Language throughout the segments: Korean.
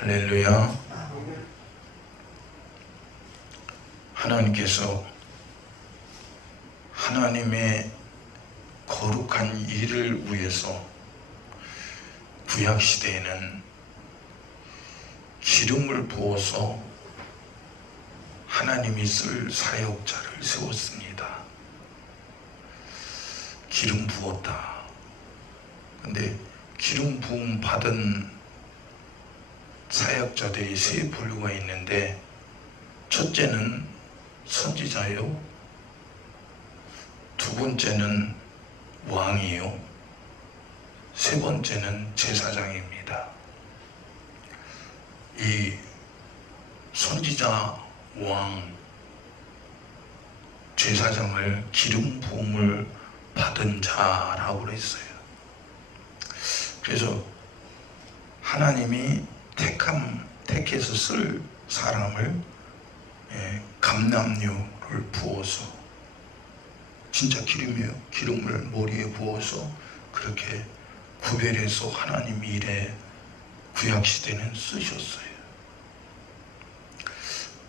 할렐루야. 하나님께서 하나님의 거룩한 일을 위해서 구약시대에는 기름을 부어서 하나님이 쓸 사역자를 세웠습니다. 기름 부었다. 근데 기름 부음 받은 사역자들이 세 부류가 있는데, 첫째는 선지자요, 두 번째는 왕이요, 세 번째는 제사장입니다. 이 선지자, 왕, 제사장을 기름 부음을 받은 자라고 했어요. 그래서 하나님이 택해서 쓸 사람을 감람유를 부어서, 진짜 기름이에요. 기름을 머리에 부어서 그렇게 구별해서 하나님 일에 구약시대는 쓰셨어요.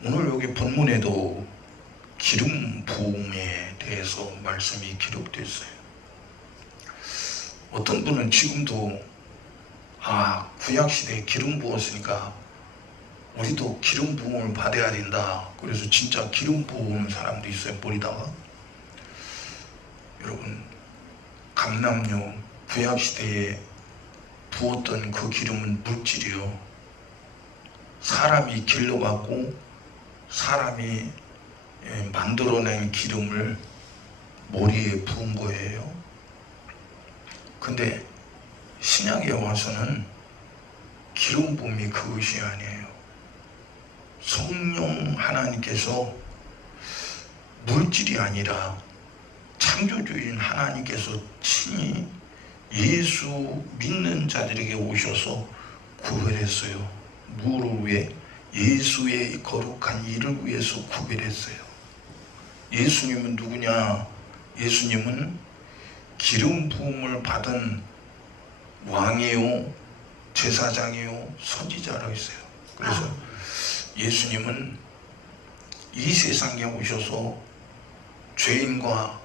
오늘 여기 본문에도 기름 부음에 대해서 말씀이 기록됐어요. 어떤 분은 지금도 구약시대에 기름 부었으니까 우리도 기름 부음을 받아야 된다. 그래서 진짜 기름 부은 사람도 있어요, 머리다가. 여러분, 감람유 구약시대에 부었던 그 기름은 물질이요, 사람이 길러갖고 사람이 만들어낸 기름을 머리에 부은 거예요. 근데 신약에 와서는 기름 부음이 그것이 아니에요. 성령 하나님께서 물질이 아니라 창조주인 하나님께서 친히 예수 믿는 자들에게 오셔서 구별했어요. 무엇을 위해? 예수의 거룩한 일을 위해서 구별했어요. 예수님은 누구냐? 예수님은 기름 부음을 받은 왕이요, 제사장이요, 선지자라고 했어요. 그래서 예수님은 이 세상에 오셔서 죄인과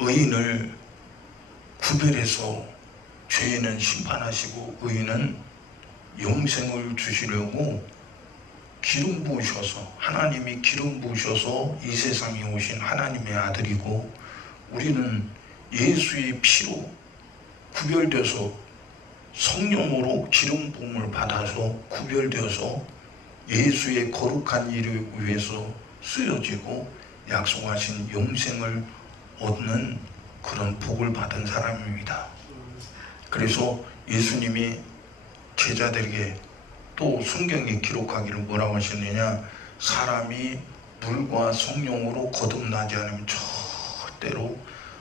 의인을 구별해서 죄인은 심판하시고 의인은 영생을 주시려고 기름 부으셔서, 하나님이 기름 부으셔서 이 세상에 오신 하나님의 아들이고, 우리는 예수의 피로 구별되어서 성령으로 기름 부음을 받아서 구별되어서 예수의 거룩한 일을 위해서 쓰여지고 약속하신 영생을 얻는 그런 복을 받은 사람입니다. 그래서 예수님이 제자들에게 또 성경에 기록하기를 뭐라고 하셨느냐? 사람이 물과 성령으로 거듭나지 않으면 절대로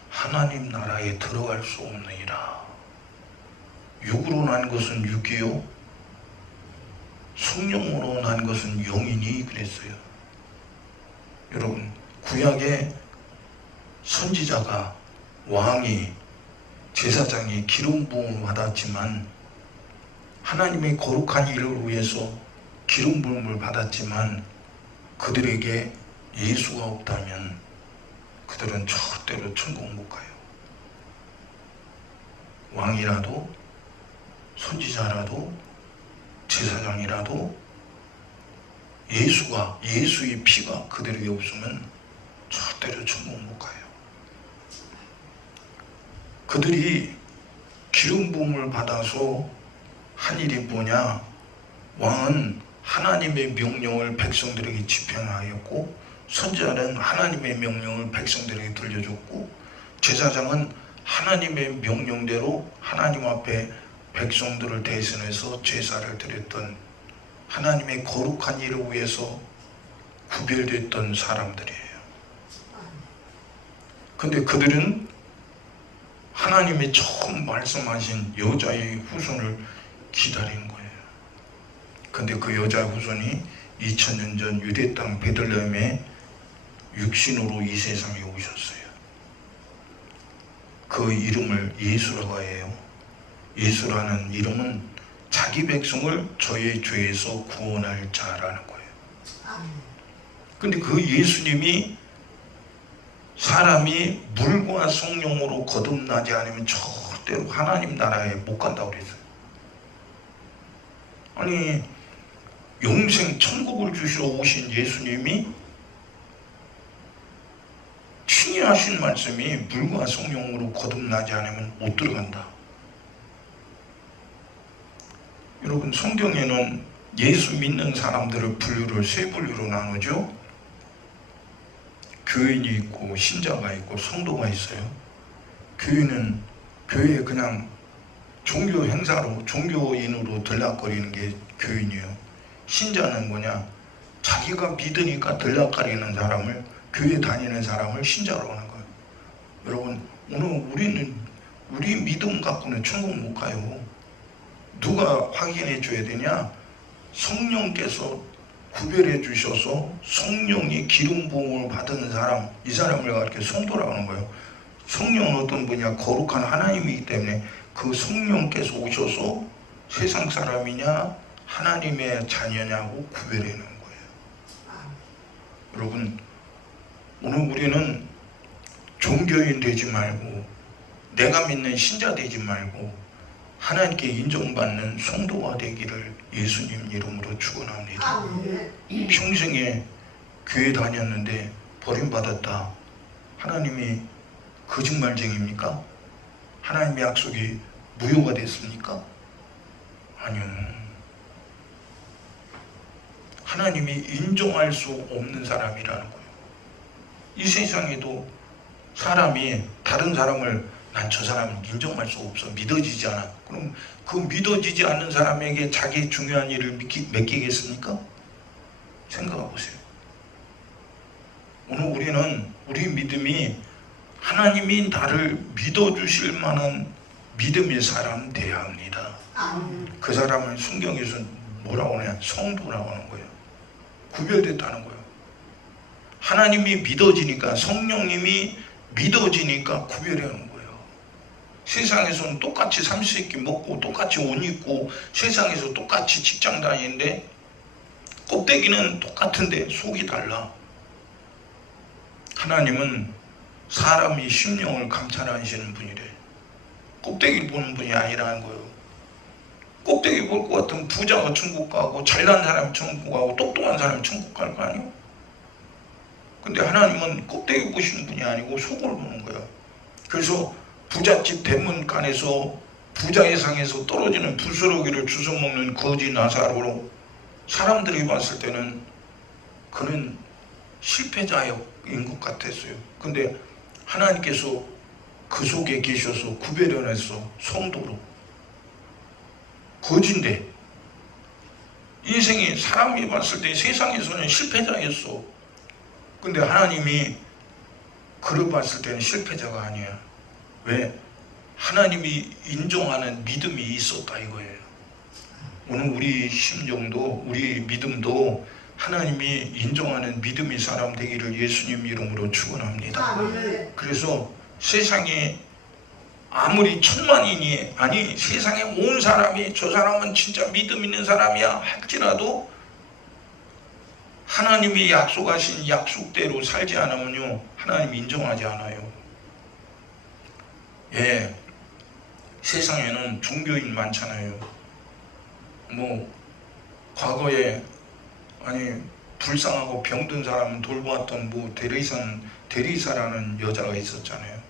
하나님 나라에 들어갈 수 없느니라. 육으로 난 것은 육이요, 성령으로 난 것은 영이니 그랬어요. 여러분, 구약의 선지자가, 왕이, 제사장이 기름 부음을 받았지만, 하나님의 거룩한 일을 위해서 기름 부음을 받았지만, 그들에게 예수가 없다면 그들은 절대로 천국 못 가요. 왕이라도 선지자라도 제사장이라도 예수의 피가 그들에게 없으면 절대로 천국 못 가요. 그들이 기름 부음을 받아서 한 일이 뭐냐? 왕은 하나님의 명령을 백성들에게 집행하였고, 선지자는 하나님의 명령을 백성들에게 들려줬고, 제사장은 하나님의 명령대로 하나님 앞에 백성들을 대신해서 제사를 드렸던, 하나님의 거룩한 일을 위해서 구별됐던 사람들이에요. 근데 그들은 하나님이 처음 말씀하신 여자의 후손을 기다린 거예요. 근데 그 여자의 후손이 2000년 전 유대 땅 베들레헴에 육신으로 이 세상에 오셨어요. 그 이름을 예수라고 해요. 예수라는 이름은 자기 백성을 저의 죄에서 구원할 자라는 거예요. 근데 그 예수님이 사람이 물과 성령으로 거듭나지 않으면 절대로 하나님 나라에 못 간다고 그랬어요. 아니, 영생 천국을 주시러 오신 예수님이 친히 하신 말씀이 물과 성령으로 거듭나지 않으면 못 들어간다. 여러분, 성경에는 예수 믿는 사람들을 분류를 세 분류로 나누죠. 교인이 있고 신자가 있고 성도가 있어요. 교인은 교회에 그냥 종교 행사로 종교인으로 들락거리는 게 교인이에요. 신자는 뭐냐? 자기가 믿으니까 들락거리는 사람을, 교회 다니는 사람을 신자로 하는 거예요. 여러분, 오늘 우리는 우리 믿음 갖고는 천국 못 가요. 누가 확인해 줘야 되냐? 성령께서 구별해 주셔서 성령이 기름 부음을 받은 사람, 이 사람을 이렇게 성도라고 하는 거예요. 성령은 어떤 분이야? 거룩한 하나님이기 때문에 그 성령께서 오셔서 세상 사람이냐 하나님의 자녀냐고 구별해 놓은 거예요. 여러분, 오늘 우리는 종교인 되지 말고 내가 믿는 신자 되지 말고 하나님께 인정받는 성도가 되기를 예수님 이름으로 축원합니다. 평생에 교회 다녔는데 버림받았다. 하나님이 거짓말쟁입니까? 하나님의 약속이 무효가 됐습니까? 아니요. 하나님이 인정할 수 없는 사람이라는 거예요. 이 세상에도 사람이 다른 사람을 난 저 사람을 인정할 수 없어, 믿어지지 않아. 그럼 그 믿어지지 않는 사람에게 자기 중요한 일을 맡기겠습니까? 생각해 보세요. 오늘 우리는 우리 믿음이 하나님이 나를 믿어주실 만한 믿음의 사람 돼야 합니다. 그 사람을 성경에서 뭐라고 하냐? 성도라고 하는 거예요. 구별됐다는 거예요. 하나님이 믿어지니까, 성령님이 믿어지니까 구별하는 거예요. 세상에서는 똑같이 삼시세끼 먹고 똑같이 옷 입고 세상에서 똑같이 직장 다니는데 껍데기는 똑같은데 속이 달라. 하나님은 사람이 심령을 감찰하시는 분이래. 껍데기 보는 분이 아니라는 거예요. 껍데기 볼 것 같으면 부자가 천국 가고 잘난 사람이 천국 가고 똑똑한 사람이 천국 갈 거 아니에요? 근데 하나님은 껍데기 보시는 분이 아니고 속을 보는 거예요. 그래서 부잣집 대문간에서 부자의 상에서 떨어지는 부스러기를 주워 먹는 거지 나사로로 사람들이 봤을 때는 그는 실패자인 것 같았어요. 근데 하나님께서 그 속에 계셔서 구별해내서 성도로. 거지인데 인생이 사람이 봤을 때 세상에서는 실패자였어. 근데 하나님이 그를 봤을 때는 실패자가 아니야. 왜? 하나님이 인정하는 믿음이 있었다 이거예요. 오늘 우리 심정도, 우리 믿음도 하나님이 인정하는 믿음의 사람 되기를 예수님 이름으로 축원합니다. 그래서 세상에 아무리 천만인이, 아니 세상에 온 사람이 저 사람은 진짜 믿음 있는 사람이야 할지라도 하나님이 약속하신 약속대로 살지 않으면요, 하나님 인정하지 않아요. 예, 세상에는 종교인 많잖아요. 뭐 과거에 아니 불쌍하고 병든 사람은 돌보았던 뭐 대리사라는 여자가 있었잖아요.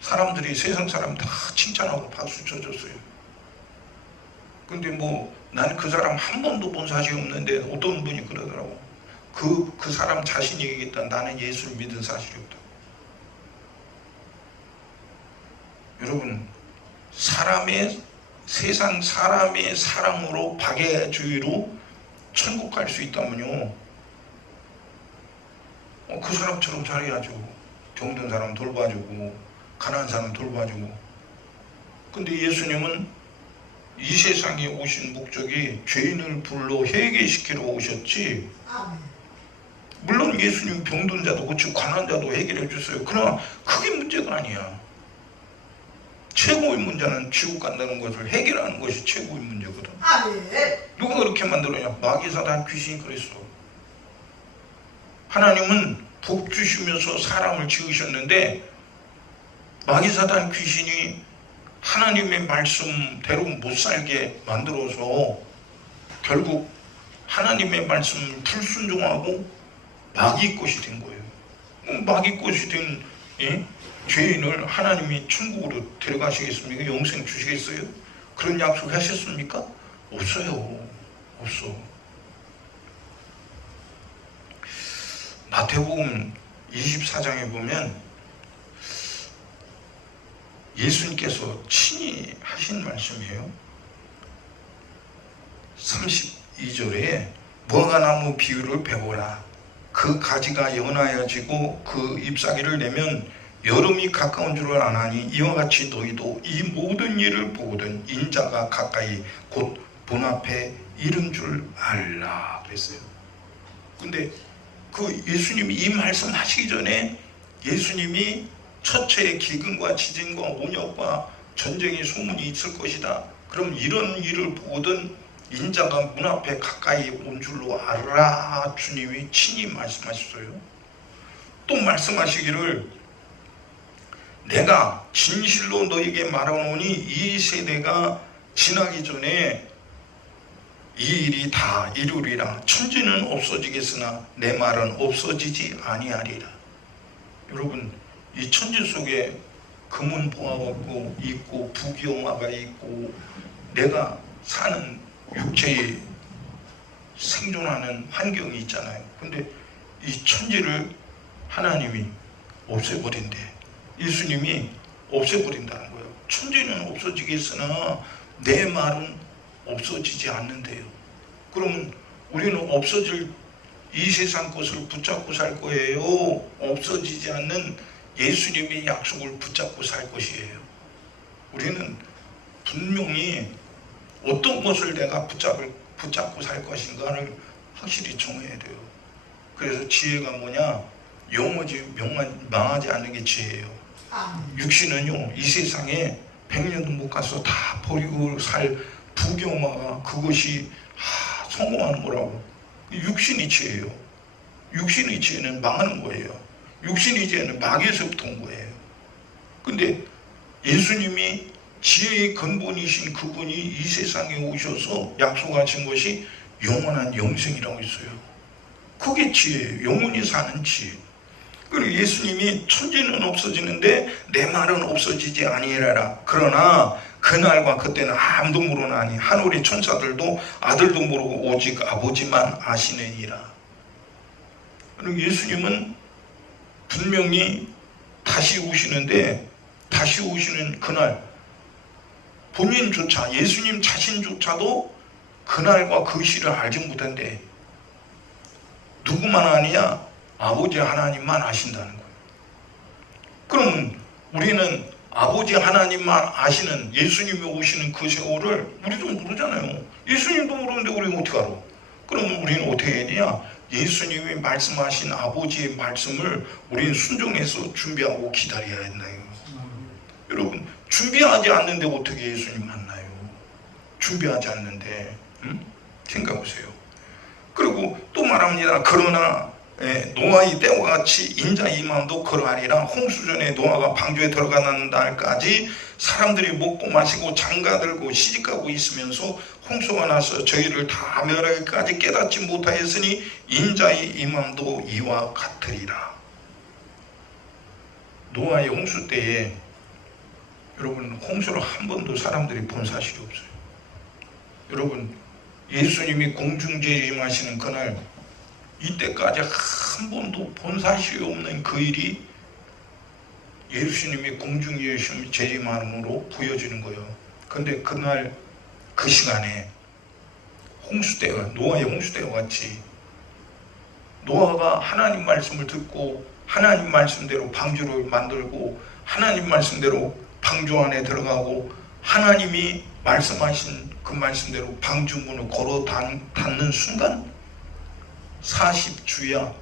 사람들이 세상 사람 다 칭찬하고 박수 쳐줬어요. 근데 뭐 난 그 사람 한 번도 본 사실이 없는데 어떤 분이 그러더라고. 그 사람 자신이 얘기했다. 나는 예수를 믿은 사실이 없다. 여러분, 세상 사람의 사랑으로 박애주의로 천국 갈 수 있다면요, 그 사람처럼 살아야죠. 병든 사람 돌봐주고 가난한 사람 돌봐주고. 근데 예수님은 이 세상에 오신 목적이 죄인을 불러 회개시키러 오셨지. 물론 예수님 병든 자도 고치고 가난한 자도 해결해 주세요. 그러나 그게 문제가 아니야. 최고의 문제는 지옥 간다는 것을 해결하는 것이 최고의 문제거든. 아멘. 누가 그렇게 만들었냐? 마귀사단 귀신이 그랬어. 하나님은 복 주시면서 사람을 지으셨는데 마귀사단 귀신이 하나님의 말씀대로 못 살게 만들어서 결국 하나님의 말씀을 불순종하고 마귀 것이 된 거예요. 마귀 것이 된 죄인을 하나님이 천국으로 데려가시겠습니까? 영생 주시겠어요? 그런 약속 하셨습니까? 없어요. 없어. 마태복음 24장에 보면 예수님께서 친히 하신 말씀이에요. 32절에 무화과나무 비유를 배워라. 그 가지가 연하여지고 그 잎사귀를 내면 여름이 가까운 줄을 아나니 이와 같이 너희도 이 모든 일을 보거든 인자가 가까이 곧 문 앞에 이른 줄 알라 그랬어요. 근데 그 예수님이 이 말씀 하시기 전에 예수님이 첫째 기근과 지진과 온역과 전쟁의 소문이 있을 것이다. 그럼 이런 일을 보거든 인자가 문 앞에 가까이 온 줄로 알아. 주님이 친히 말씀하셨어요. 또 말씀하시기를 내가 진실로 너에게 말하노니 이 세대가 지나기 전에 이 일이 다 이루리라. 천지는 없어지겠으나 내 말은 없어지지 아니하리라. 여러분, 이 천지 속에 금은보화가 있고 부귀영화가 있고 내가 사는 육체에 생존하는 환경이 있잖아요. 근데 이 천지를 하나님이 없애버린대. 예수님이 없애버린다는 거예요. 천지는 없어지겠으나 내 말은 없어지지 않는데요. 그러면 우리는 없어질 이 세상 것을 붙잡고 살 거예요? 없어지지 않는 예수님의 약속을 붙잡고 살 것이에요. 우리는 분명히 어떤 것을 내가 붙잡고 살 것인가를 확실히 정해야 돼요. 그래서 지혜가 뭐냐? 망하지 않는 게 지혜예요. 육신은요, 이 세상에 100년도 못 가서 다 버리고 살 부귀영화가 그것이 성공하는 거라고. 육신이 지혜예요. 육신의 지혜는 망하는 거예요. 육신의 지혜는 마귀에서부터 온 거예요. 근데 예수님이 지혜의 근본이신 그분이 이 세상에 오셔서 약속하신 것이 영원한 영생이라고 했어요. 그게 지혜예요. 영원히 사는 지혜. 그리고 예수님이 천지는 없어지는데 내 말은 없어지지 아니하리라. 그러나 그날과 그때는 아무도 모르나니 하늘의 천사들도 아들도 모르고 오직 아버지만 아시느니라. 그리고 예수님은 분명히 다시 오시는데 다시 오시는 그날 본인조차 예수님 자신조차도 그날과 그 시를 알지 못한대. 누구만 아니냐? 아버지 하나님만 아신다는 거예요. 그러면 우리는 아버지 하나님만 아시는 예수님이 오시는 그 세월을 우리도 모르잖아요. 예수님도 모르는데 우리가 어떻게 알아? 그러면 우리는 어떻게 해야 되냐? 예수님이 말씀하신 아버지의 말씀을 우리는 순종해서 준비하고 기다려야 된다요. 여러분, 준비하지 않는데 어떻게 예수님 만나요? 준비하지 않는데. 생각해보세요. 그리고 또 말합니다. 그러나 노아의 때와 같이 인자의 임함도 그러하리라. 홍수전에 노아가 방주에 들어가는 날까지 사람들이 먹고 마시고 장가들고 시집가고 있으면서 홍수가 나서 저희를 다 멸하기까지 깨닫지 못하였으니 인자의 임함도 이와 같으리라. 노아의 홍수 때에 여러분 홍수를 한 번도 사람들이 본 사실이 없어요. 여러분 예수님이 공중재림하시는 그날 이때까지 한 번도 본 사실이 없는 그 일이 예수님이 공중재림함으로 보여지는 거예요. 근데 그날 그 시간에 홍수대가 노아의 홍수대와 같이 노아가 하나님 말씀을 듣고 하나님 말씀대로 방주를 만들고 하나님 말씀대로 방주 안에 들어가고 하나님이 말씀하신 그 말씀대로 방주 문을 걸어 닫는 순간 40주야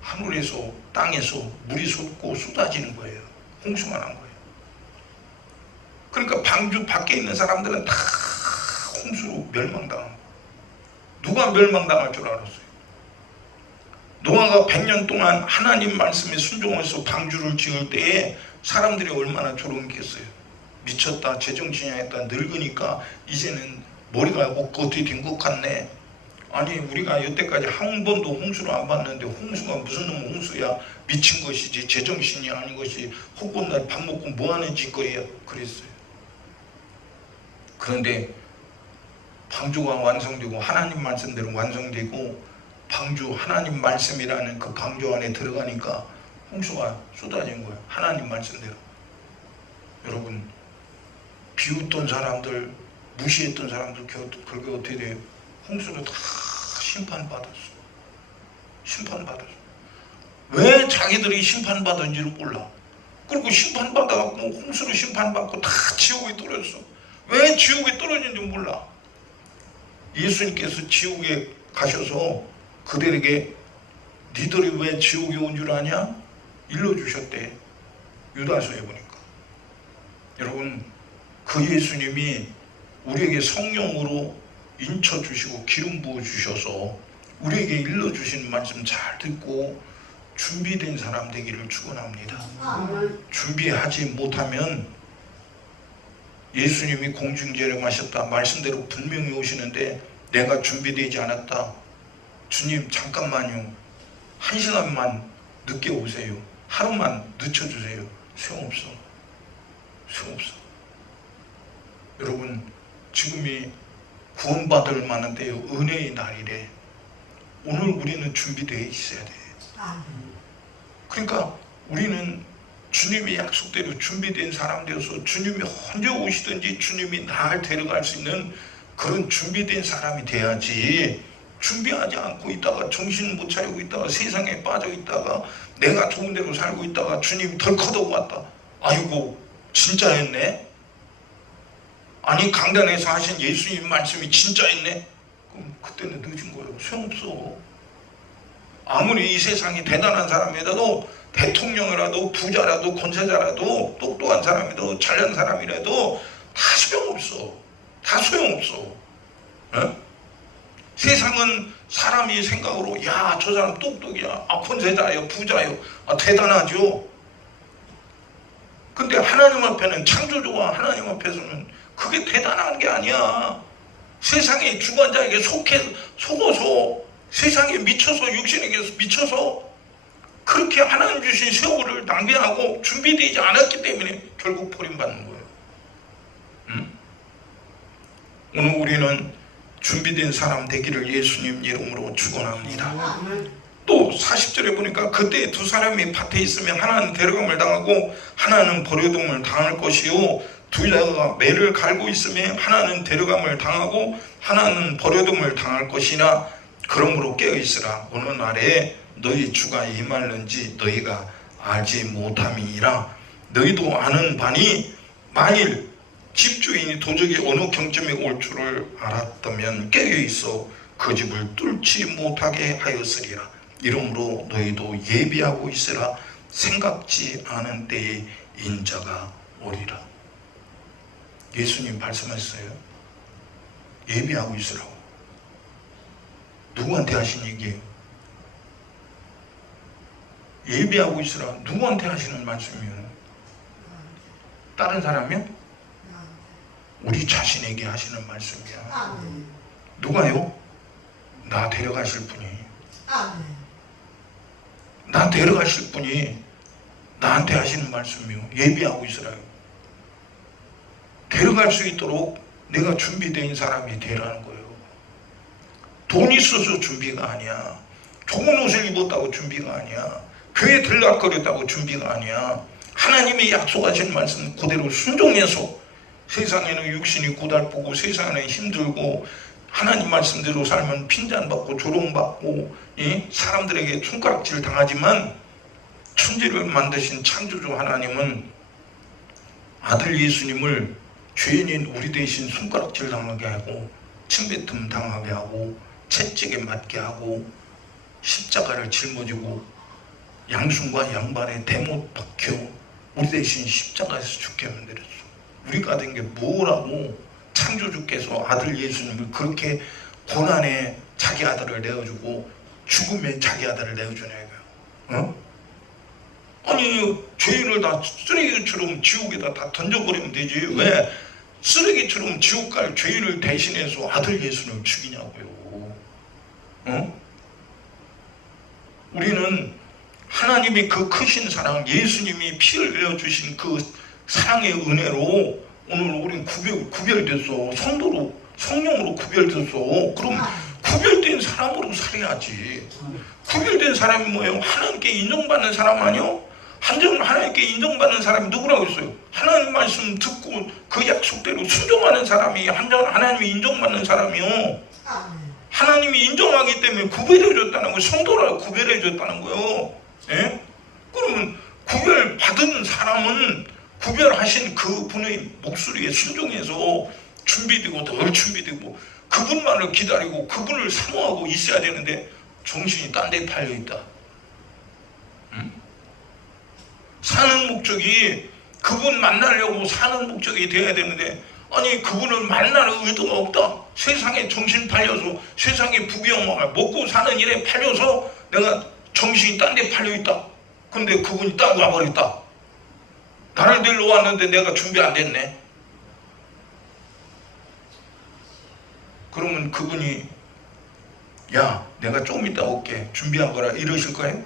하늘에서 땅에서 물이 솟고 쏟아지는 거예요. 홍수가 난 거예요. 그러니까 방주 밖에 있는 사람들은 다 홍수로 멸망당한. 누가 멸망당할 줄 알았어요? 노아가 100년 동안 하나님 말씀에 순종해서 방주를 지을 때에 사람들이 얼마나 조롱했겠어요. 미쳤다, 제정신이 아니다, 늙으니까 이제는 머리가 어떻게 된 것 같네. 아니 우리가 여태까지 한 번도 홍수를 안 봤는데 홍수가 무슨 놈 홍수야, 미친 것이지 제정신이 아닌 것이 헛것날 밥 먹고 뭐하는 짓거리야 그랬어요. 그런데 방주가 완성되고 하나님 말씀대로 완성되고 방주 하나님 말씀이라는 그 방주 안에 들어가니까 홍수가 쏟아진 거예요. 하나님 말씀대로. 여러분 비웃던 사람들, 무시했던 사람들 그게 어떻게 돼요? 홍수로 다 심판받았어. 심판받았어. 왜 자기들이 심판받은지를 몰라. 그리고 심판받아갖고 홍수로 심판받고 다 지옥에 떨어졌어. 왜 지옥에 떨어진지 몰라. 예수님께서 지옥에 가셔서 그들에게 니들이 왜 지옥에 온 줄 아냐? 일러주셨대. 유다서에 보니까. 여러분 그 예수님이 우리에게 성령으로 인쳐주시고 기름 부어주셔서 우리에게 일러주신 말씀 잘 듣고 준비된 사람 되기를 축원합니다. 준비하지 못하면 예수님이 공중제령하셨다 말씀대로 분명히 오시는데 내가 준비되지 않았다. 주님 잠깐만요. 1시간만 늦게 오세요. 하루만 늦춰주세요. 소용없어. 소용없어. 여러분 지금이 구원받을 만한 때요. 은혜의 날이래. 오늘 우리는 준비되어 있어야 돼. 그러니까 우리는 주님이 약속대로 준비된 사람 되어서 주님이 언제 오시든지 주님이 나를 데려갈 수 있는 그런 준비된 사람이 돼야지. 준비하지 않고 있다가 정신 못 차리고 있다가 세상에 빠져 있다가 내가 좋은 대로 살고 있다가 주님이 덜커덕 왔다. 아이고 진짜였네. 아니 강단에서 하신 예수님 말씀이 진짜였네. 그럼 그때는 늦은 거예요. 소용없어. 아무리 이 세상이 대단한 사람이라도 대통령이라도 부자라도 권세자라도 똑똑한 사람이라도 잘난 사람이라도 다 소용없어. 다 소용없어. 에? 세상은 사람이 생각으로 야 저 사람 똑똑이야, 아 권세자요 부자요, 아 대단하죠. 근데 하나님 앞에는, 창조주와 하나님 앞에서는 그게 대단한 게 아니야. 세상의 주관자에게 속어서 세상에 미쳐서 육신에게 미쳐서 그렇게 하나님 주신 세월을 낭비하고 준비되지 않았기 때문에 결국 버림받는 거예요. 오늘 우리는 준비된 사람 되기를 예수님 이름으로 축원합니다. 또 40절에 보니까 그때 두 사람이 밭에 있으면 하나는 데려감을 당하고 하나는 버려둠을 당할 것이요 두 자가 매를 갈고 있으면 하나는 데려감을 당하고 하나는 버려둠을 당할 것이나 그러므로 깨어있으라. 어느 날에 너희 주가 임할는지 너희가 알지 못함이니라. 너희도 아는 바니 만일 집주인이 도적이 어느 경점에 올 줄을 알았다면 깨어있어 그 집을 뚫지 못하게 하였으리라. 이러므로 너희도 예비하고 있으라. 생각지 않은 때에 인자가 오리라. 예수님 말씀하셨어요. 예비하고 있으라고. 누구한테 하신 얘기예요? 예비하고 있으라. 누구한테 하시는 말씀이에요? 다른 사람이요? 우리 자신에게 하시는 말씀이야. 누가요? 나 데려가실 분이. 나 데려가실 분이 나한테 하시는 말씀이요. 예비하고 있으라요. 데려갈 수 있도록 내가 준비된 사람이 되라는 거예요. 돈 있어서 준비가 아니야. 좋은 옷을 입었다고 준비가 아니야. 교회 들락거렸다고 준비가 아니야. 하나님이 약속하신 말씀 그대로 순종해서 세상에는 육신이 고달프고 세상에는 힘들고 하나님 말씀대로 살면 핀잔받고 조롱받고 사람들에게 손가락질 당하지만 천지를 만드신 창조주 하나님은 아들 예수님을 죄인인 우리 대신 손가락질 당하게 하고 침뱉음 당하게 하고 채찍에 맞게 하고 십자가를 짊어지고 양순과 양반의 대못 박혀 우리 대신 십자가에서 죽게 만들었어. 우리가 된 게 뭐라고 창조주께서 아들 예수님을 그렇게 고난에 자기 아들을 내어주고 죽음에 자기 아들을 내어주냐 이거예요. 어? 아니 죄인을 다 쓰레기처럼 지옥에다 다 던져버리면 되지 왜 쓰레기처럼 지옥 갈 죄인을 대신해서 아들 예수님을 죽이냐고요. 어? 우리는 하나님이 그 크신 사랑, 예수님이 피 흘려주신 그 사랑의 은혜로 오늘 우린 구별됐어. 성도로, 성령으로 구별됐어. 그럼 구별된 사람으로 살아야지. 구별된 사람이 뭐예요? 하나님께 인정받는 사람 아니요? 하나님께 인정받는 사람이 누구라고 했어요? 하나님 말씀 듣고 그 약속대로 순종하는 사람이 하나님이 인정받는 사람이요. 하나님이 인정하기 때문에 구별해줬다는 거예요. 성도라 구별해줬다는 거예요. 예? 그러면 구별받은 사람은 구별하신 그 분의 목소리에 순종해서 준비되고 늘 준비되고 그분만을 기다리고 그분을 사모하고 있어야 되는데 정신이 딴 데 팔려있다. 사는 목적이 그분 만나려고 사는 목적이 되어야 되는데 아니 그분을 만날 의도가 없다. 세상에 정신 팔려서 세상에 부귀영화를 먹고 사는 일에 팔려서 내가 정신이 딴 데 팔려있다. 근데 그분이 딱 와버렸다. 나를 데리러 왔는데 내가 준비 안 됐네. 그러면 그분이 야 내가 조금 이따 올게 준비하거라 이러실 거예요?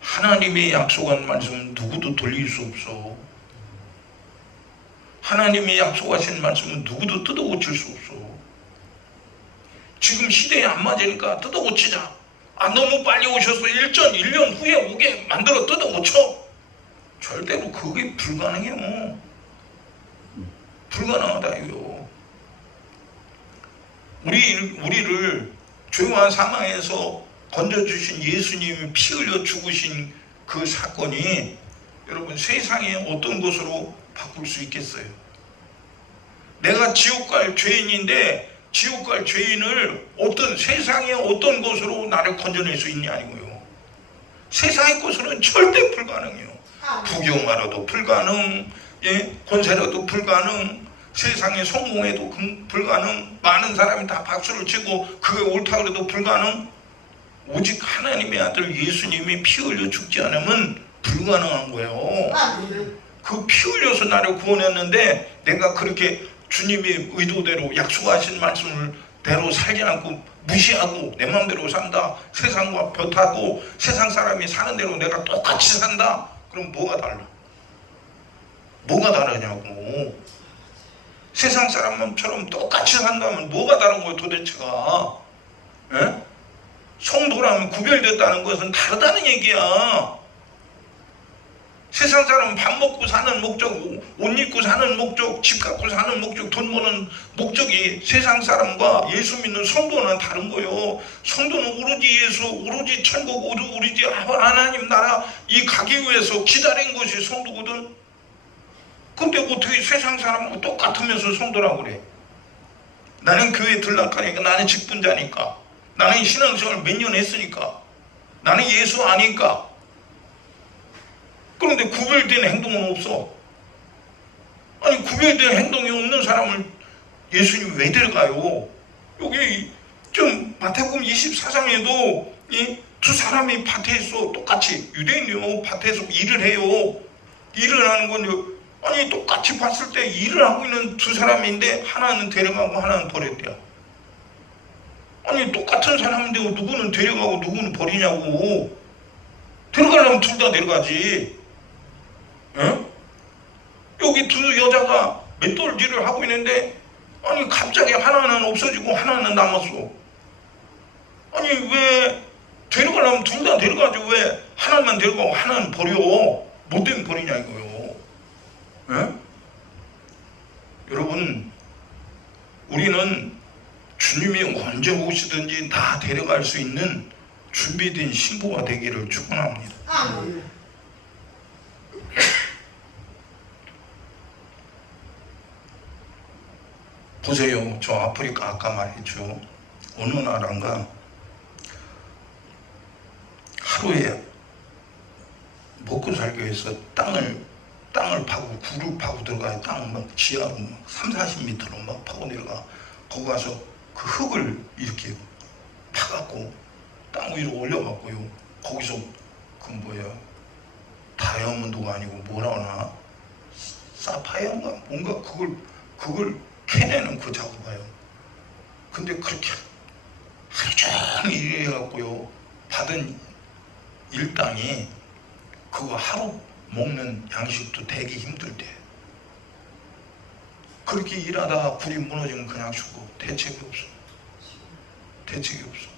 하나님의 약속한 말씀은 누구도 돌릴 수 없어. 하나님이 약속하신 말씀은 누구도 뜯어고칠 수 없어. 지금 시대에 안 맞으니까 뜯어고치자. 아 너무 빨리 오셔서 1년 후에 오게 만들어 뜯어고쳐. 절대로 그게 불가능해요. 불가능하다 이거. 우리를 죄와 사망에서 건져주신 예수님이 피 흘려 죽으신 그 사건이 여러분 세상에 어떤 것으로 바꿀 수 있겠어요? 내가 지옥 갈 죄인인데 지옥 갈 죄인을 어떤 세상의 어떤 것으로 나를 건져낼 수 있냐 이거요. 세상의 것으로는 절대 불가능해요. 부경화라도 불가능, 예? 권세라도 불가능, 세상의 성공에도 불가능, 많은 사람이 다 박수를 치고 그게 옳다 그래도 불가능. 오직 하나님의 아들 예수님이 피 흘려 죽지 않으면 불가능한 거예요. 그 피 흘려서 나를 구원했는데 내가 그렇게 주님의 의도대로 약속하신 말씀을 대로 살지 않고 무시하고 내 마음대로 산다. 세상과 벼타고 세상 사람이 사는 대로 내가 똑같이 산다. 그럼 뭐가 달라? 뭐가 다르냐고. 세상 사람처럼 똑같이 산다면 뭐가 다른 거예요 도대체가? 예? 성도라면 구별됐다는 것은 다르다는 얘기야. 세상 사람은 밥 먹고 사는 목적, 옷 입고 사는 목적, 집 갖고 사는 목적, 돈 버는 목적이 세상 사람과 예수 믿는 성도는 다른 거예요. 성도는 오로지 예수, 오로지 천국, 오로지 하나님 나라 이 가기 위해서 기다린 것이 성도거든. 근데 어떻게 세상 사람하고 똑같으면서 성도라고 그래? 나는 교회 들락하니까, 나는 직분자니까, 나는 신앙생활 몇 년 했으니까, 나는 예수 아니까. 그런데 구별된 행동은 없어. 아니 구별된 행동이 없는 사람을 예수님 왜 데려가요? 여기 좀 마태복음 24장에도 이 두 사람이 밭에서 똑같이 유대인이요 밭에서 일을 해요. 일을 하는 건 아니 똑같이 봤을 때 일을 하고 있는 두 사람인데 하나는 데려가고 하나는 버렸대요. 아니 똑같은 사람인데 누구는 데려가고 누구는 버리냐고. 데려가려면 둘 다 데려가지. 응? 여기 두 여자가 맷돌질을 하고 있는데 아니 갑자기 하나는 없어지고 하나는 남았어. 아니 왜 데려가려면 둘 다 데려가지 왜 하나만 데려가고 하나는 버려? 뭐 때문에 버리냐 이거요. 응? 여러분 우리는 주님이 언제 오시든지 다 데려갈 수 있는 준비된 신부가 되기를 축원합니다. 보세요. 저 아프리카 아까 말했죠. 어느 나라인가 하루에 먹고 살기 위해서 땅을 땅을 파고 굴을 파고 들어가요. 땅 막 지하로 막 3, 40m로 막 파고 내려가. 거기 가서 그 흙을 이렇게 파갖고 땅 위로 올려갖고요. 거기서 그 뭐야 다이아몬드가 아니고 뭐라 하나 사파이어인가 뭔가 그걸 캐내는 그 작업이에요. 근데 그렇게 하루 종일 일해갖고요. 받은 일당이 그거 하루 먹는 양식도 되기 힘들 때 그렇게 일하다가 굴이 무너지면 그냥 죽고 대책이 없어. 대책이 없어.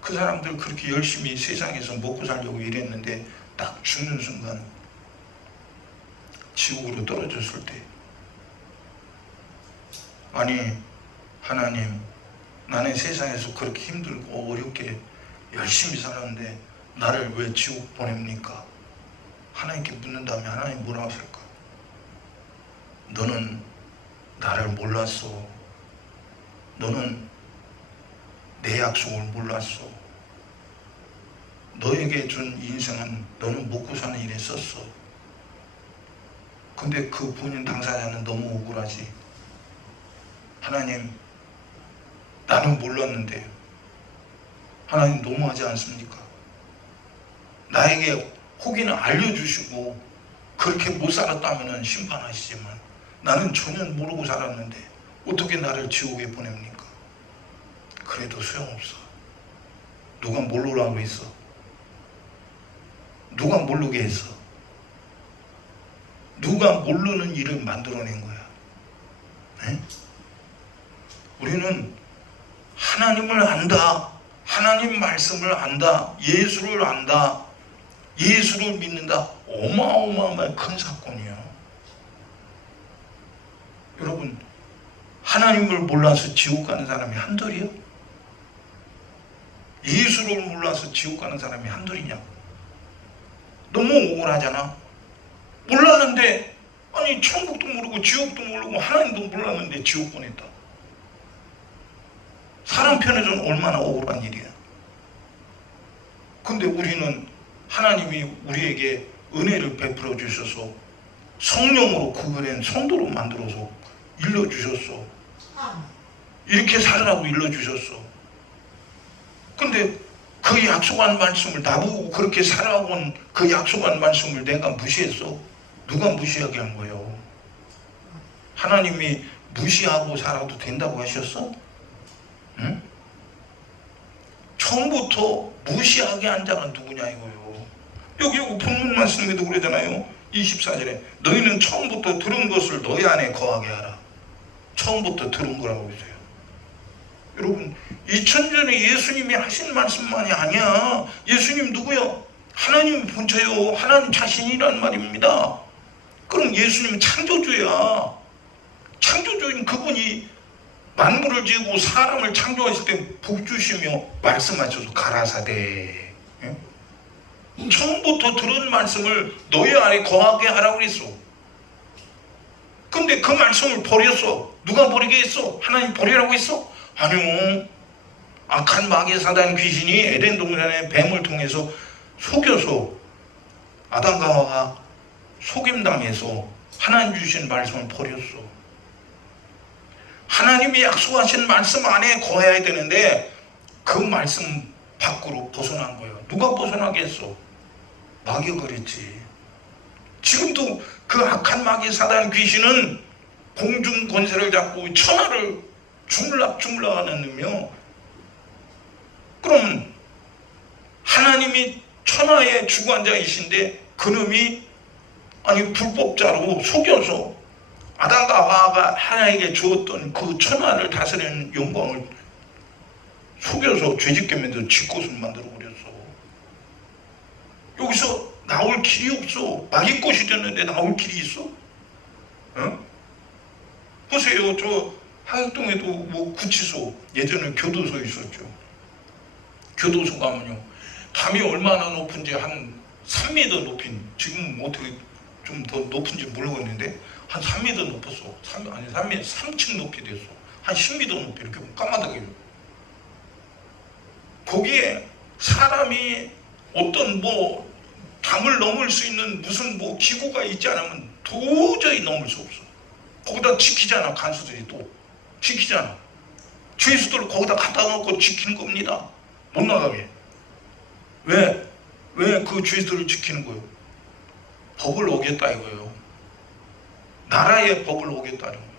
그 사람들 그렇게 열심히 세상에서 먹고 살려고 일했는데 딱 죽는 순간 지옥으로 떨어졌을 때 아니 하나님 나는 세상에서 그렇게 힘들고 어렵게 열심히 살았는데 나를 왜 지옥 보냅니까? 하나님께 묻는다면 하나님 뭐라고 하실까? 너는 나를 몰랐어. 너는 내 약속을 몰랐어. 너에게 준 인생은 너는 먹고 사는 일에 썼어. 근데 그 본인 당사자는 너무 억울하지. 하나님 나는 몰랐는데 하나님 너무하지 않습니까? 나에게 혹이는 알려주시고 그렇게 못 살았다면 심판하시지만 나는 전혀 모르고 살았는데 어떻게 나를 지옥에 보냅니까? 그래도 소용없어. 누가 모르라고 했어? 누가 모르게 했어? 누가 모르는 일을 만들어낸 거야? 네? 우리는 하나님을 안다. 하나님 말씀을 안다. 예수를 안다. 예수를 믿는다. 어마어마한 큰 사건이야. 여러분 하나님을 몰라서 지옥 가는 사람이 한둘이요? 예수를 몰라서 지옥 가는 사람이 한둘이냐? 너무 억울하잖아. 몰랐는데 아니 천국도 모르고 지옥도 모르고 하나님도 몰랐는데 지옥 보냈다. 사람 편에서는 얼마나 억울한 일이야. 근데 우리는 하나님이 우리에게 은혜를 베풀어 주셔서 성령으로 구별한 성도로 만들어서 일러주셨어. 이렇게 살으라고 일러주셨어. 근데 그 약속한 말씀을 나보고 그렇게 살아온 그 약속한 말씀을 내가 무시했어. 누가 무시하게 한 거예요? 하나님이 무시하고 살아도 된다고 하셨어? 응? 처음부터 무시하게 한 자가 누구냐 이거요. 여기 본문 말씀에도 그러잖아요. 24절에 너희는 처음부터 들은 것을 너희 안에 거하게 하라. 처음부터 들은 거라고 그러세요. 여러분 2000년에 예수님이 하신 말씀만이 아니야. 예수님 누구요? 하나님 본체요. 하나님 자신이란 말입니다. 그럼 예수님은 창조주야. 창조주인 그분이 만물을 지으고 사람을 창조하실 때 복 주시며 말씀하셔서 가라사대. 처음부터 들은 말씀을 너희 안에 거하게 하라고 그랬어. 근데 그 말씀을 버렸어. 누가 버리게 했어? 하나님 버리라고 했어? 아니요. 악한 마귀 사단 귀신이 에덴 동산의 뱀을 통해서 속여서 아담과 하와가 속임당해서 하나님 주신 말씀을 버렸어. 하나님이 약속하신 말씀 안에 거해야 되는데 그 말씀 밖으로 벗어난 거예요. 누가 벗어나게 했어? 마귀가 그랬지. 지금도 그 악한 마귀 사단 귀신은 공중 권세를 잡고 천하를 주물락주물락하는 놈이요. 그럼 하나님이 천하의 주관자이신데 그놈이 아니 불법자로 속여서 아담과 하와가 하나님에게 주었던 그 천하를 다스리는 영광을 속여서 죄짓게 만들어 쥐꽃을 만들어 버렸어. 여기서 나올 길이 없어. 마귀꽃이 됐는데 나올 길이 있어? 어? 보세요. 저 하역동에도 뭐 구치소, 예전에 교도소 있었죠. 교도소 가면요, 담이 얼마나 높은지 한 3m 높인, 지금 어떻게 좀 더 높은지 모르겠는데 한 3m 높았어. 3층 높이 됐어. 한 10m 높이 이렇게 까마득해. 거기에 사람이 어떤 뭐 담을 넘을 수 있는 무슨 뭐 기구가 있지 않으면 도저히 넘을 수 없어. 거기다 지키잖아. 간수들이 또 지키잖아. 죄수들 거기다 갖다 놓고 지키는 겁니다. 못 나가게. 왜 그 죄수들을 지키는 거예요? 법을 어겼다 이거예요. 나라의 법을 어겼다는 거예요.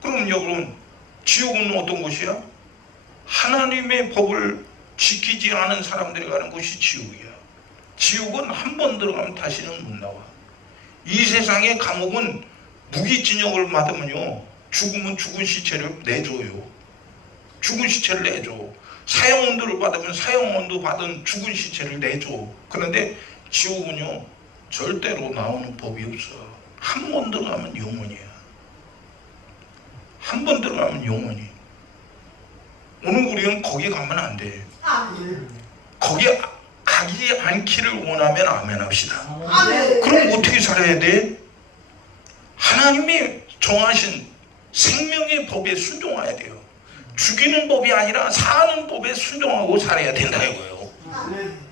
그럼 여러분, 지옥은 어떤 곳이야? 하나님의 법을 지키지 않은 사람들이 가는 곳이 지옥이야. 지옥은 한 번 들어가면 다시는 못 나와. 이 세상의 감옥은 무기징역을 받으면요, 죽으면 죽은 시체를 내줘요. 죽은 시체를 내줘. 사형원도를 받으면 사형원도 받은 죽은 시체를 내줘. 그런데 지옥은요, 절대로 나오는 법이 없어. 한 번 들어가면 영원이야. 한 번 들어가면 영원히. 오늘 우리는 거기 가면 안 돼. 거기 가기 않기를 원하면 아멘 합시다. 그럼 어떻게 살아야 돼? 하나님이 정하신 생명의 법에 순종해야 돼요. 죽이는 법이 아니라 사는 법에 순종하고 살아야 된다 이거예요.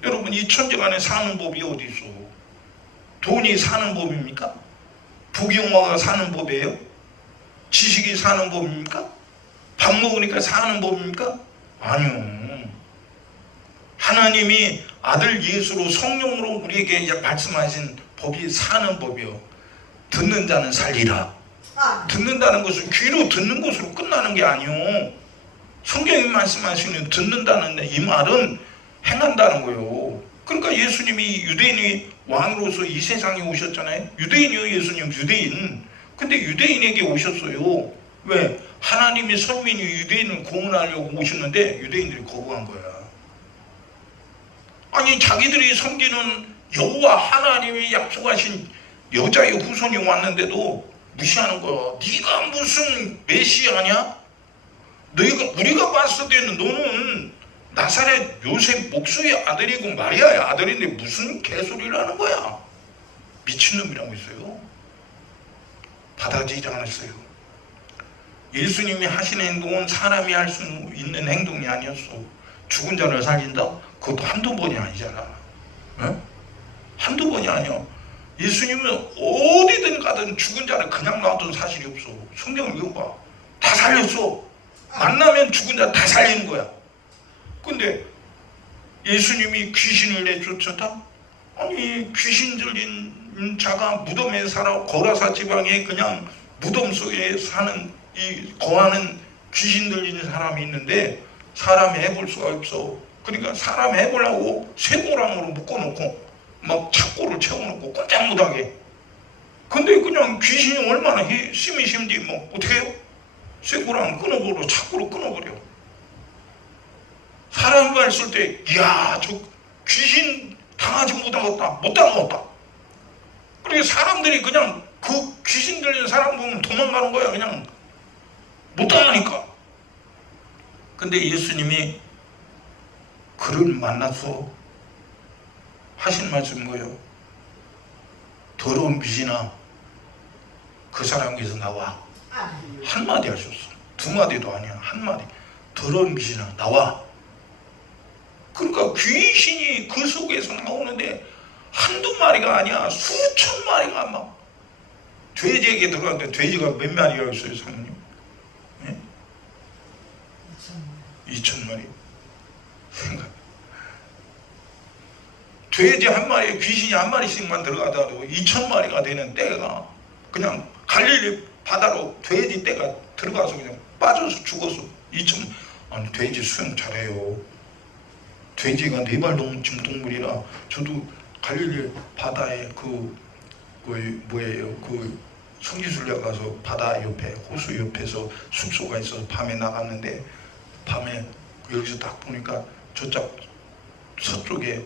여러분, 이 천지간에 사는 법이 어디 있어? 돈이 사는 법입니까? 부귀영화가 사는 법이에요? 지식이 사는 법입니까? 밥 먹으니까 사는 법입니까? 아니요. 하나님이 아들 예수로 성령으로 우리에게 말씀하신 법이 사는 법이요. 듣는 자는 살리라. 듣는다는 것은 귀로 듣는 것으로 끝나는 게 아니요. 성경이 말씀하시는 듣는다는 이 말은 행한다는 거예요. 그러니까 예수님이 유대인이 왕으로서 이 세상에 오셨잖아요. 유대인이요, 예수님 유대인. 근데 유대인에게 오셨어요. 왜? 하나님의 선민이 유대인을 공헌하려고 오셨는데 유대인들이 거부한 거야. 아니, 자기들이 섬기는 여호와 하나님이 약속하신 여자의 후손이 왔는데도 무시하는 거야. 네가 무슨 메시아냐? 우리가 봤을 때는 너는 나사렛 요셉 목수의 아들이고 마리아의 아들인데 무슨 개소리를 하는 거야. 미친놈이라고 했어요. 받아들이지 않았어요. 예수님이 하신 행동은 사람이 할 수 있는 행동이 아니었어. 죽은 자를 살린다? 그것도 한두 번이 아니잖아. 네? 한두 번이 아니야. 예수님은 어디든 가든 죽은 자를 그냥 놔둔 사실이 없어. 성경을 읽어봐. 다 살렸어. 만나면 죽은 자 다 살리는 거야. 근데 예수님이 귀신을 내쫓았다? 아니, 귀신 들린 자가 무덤에 살아. 고라사 지방에 그냥 무덤 속에 사는 거하는 귀신 들리는 사람이 있는데 사람이 해볼 수가 없어. 그러니까 사람 해보려고 쇠고랑으로 묶어놓고 막 착고를 채워놓고 꼼짝 못하게. 근데 그냥 귀신이 얼마나 힘이 심지 뭐 어떻게 해요? 쇠고랑 끊어버려. 착고로 끊어버려. 사람이 했을 때 이야, 저 귀신 당하지 못하겠다. 못 당하겠다. 그러니까 사람들이 그냥 그 귀신 들린 사람 보면 도망가는 거야. 그냥 못 당하니까. 근데 예수님이 그를 만나서 하신 말씀이 뭐예요? 더러운 귀신아, 그 사람에게서 나와. 한마디 하셨어. 두 마디도 아니야. 한마디. 더러운 귀신아, 나와. 그러니까 귀신이 그 속에서 나오는데 한두 마리가 아니야. 수천 마리가 막 돼지에게 들어갔는데 돼지가 몇 마리가 있어요, 사모님? 네? 2,000마리. 생각. 돼지 한 마리에 귀신이 한 마리씩만 들어가더라도 2,000마리가 되는 떼가 그냥 갈릴리 바다로 돼지 떼가 들어가서 그냥 빠져서 죽어서 2,000. 아니, 돼지 수영 잘해요. 돼지가 4발 동물이라 저도 갈릴리 바다에 그 성지순례 가서 바다 옆에 호수 옆에서 숙소가 있어서 밤에 나갔는데 밤에 여기서 딱 보니까 저쪽 서쪽에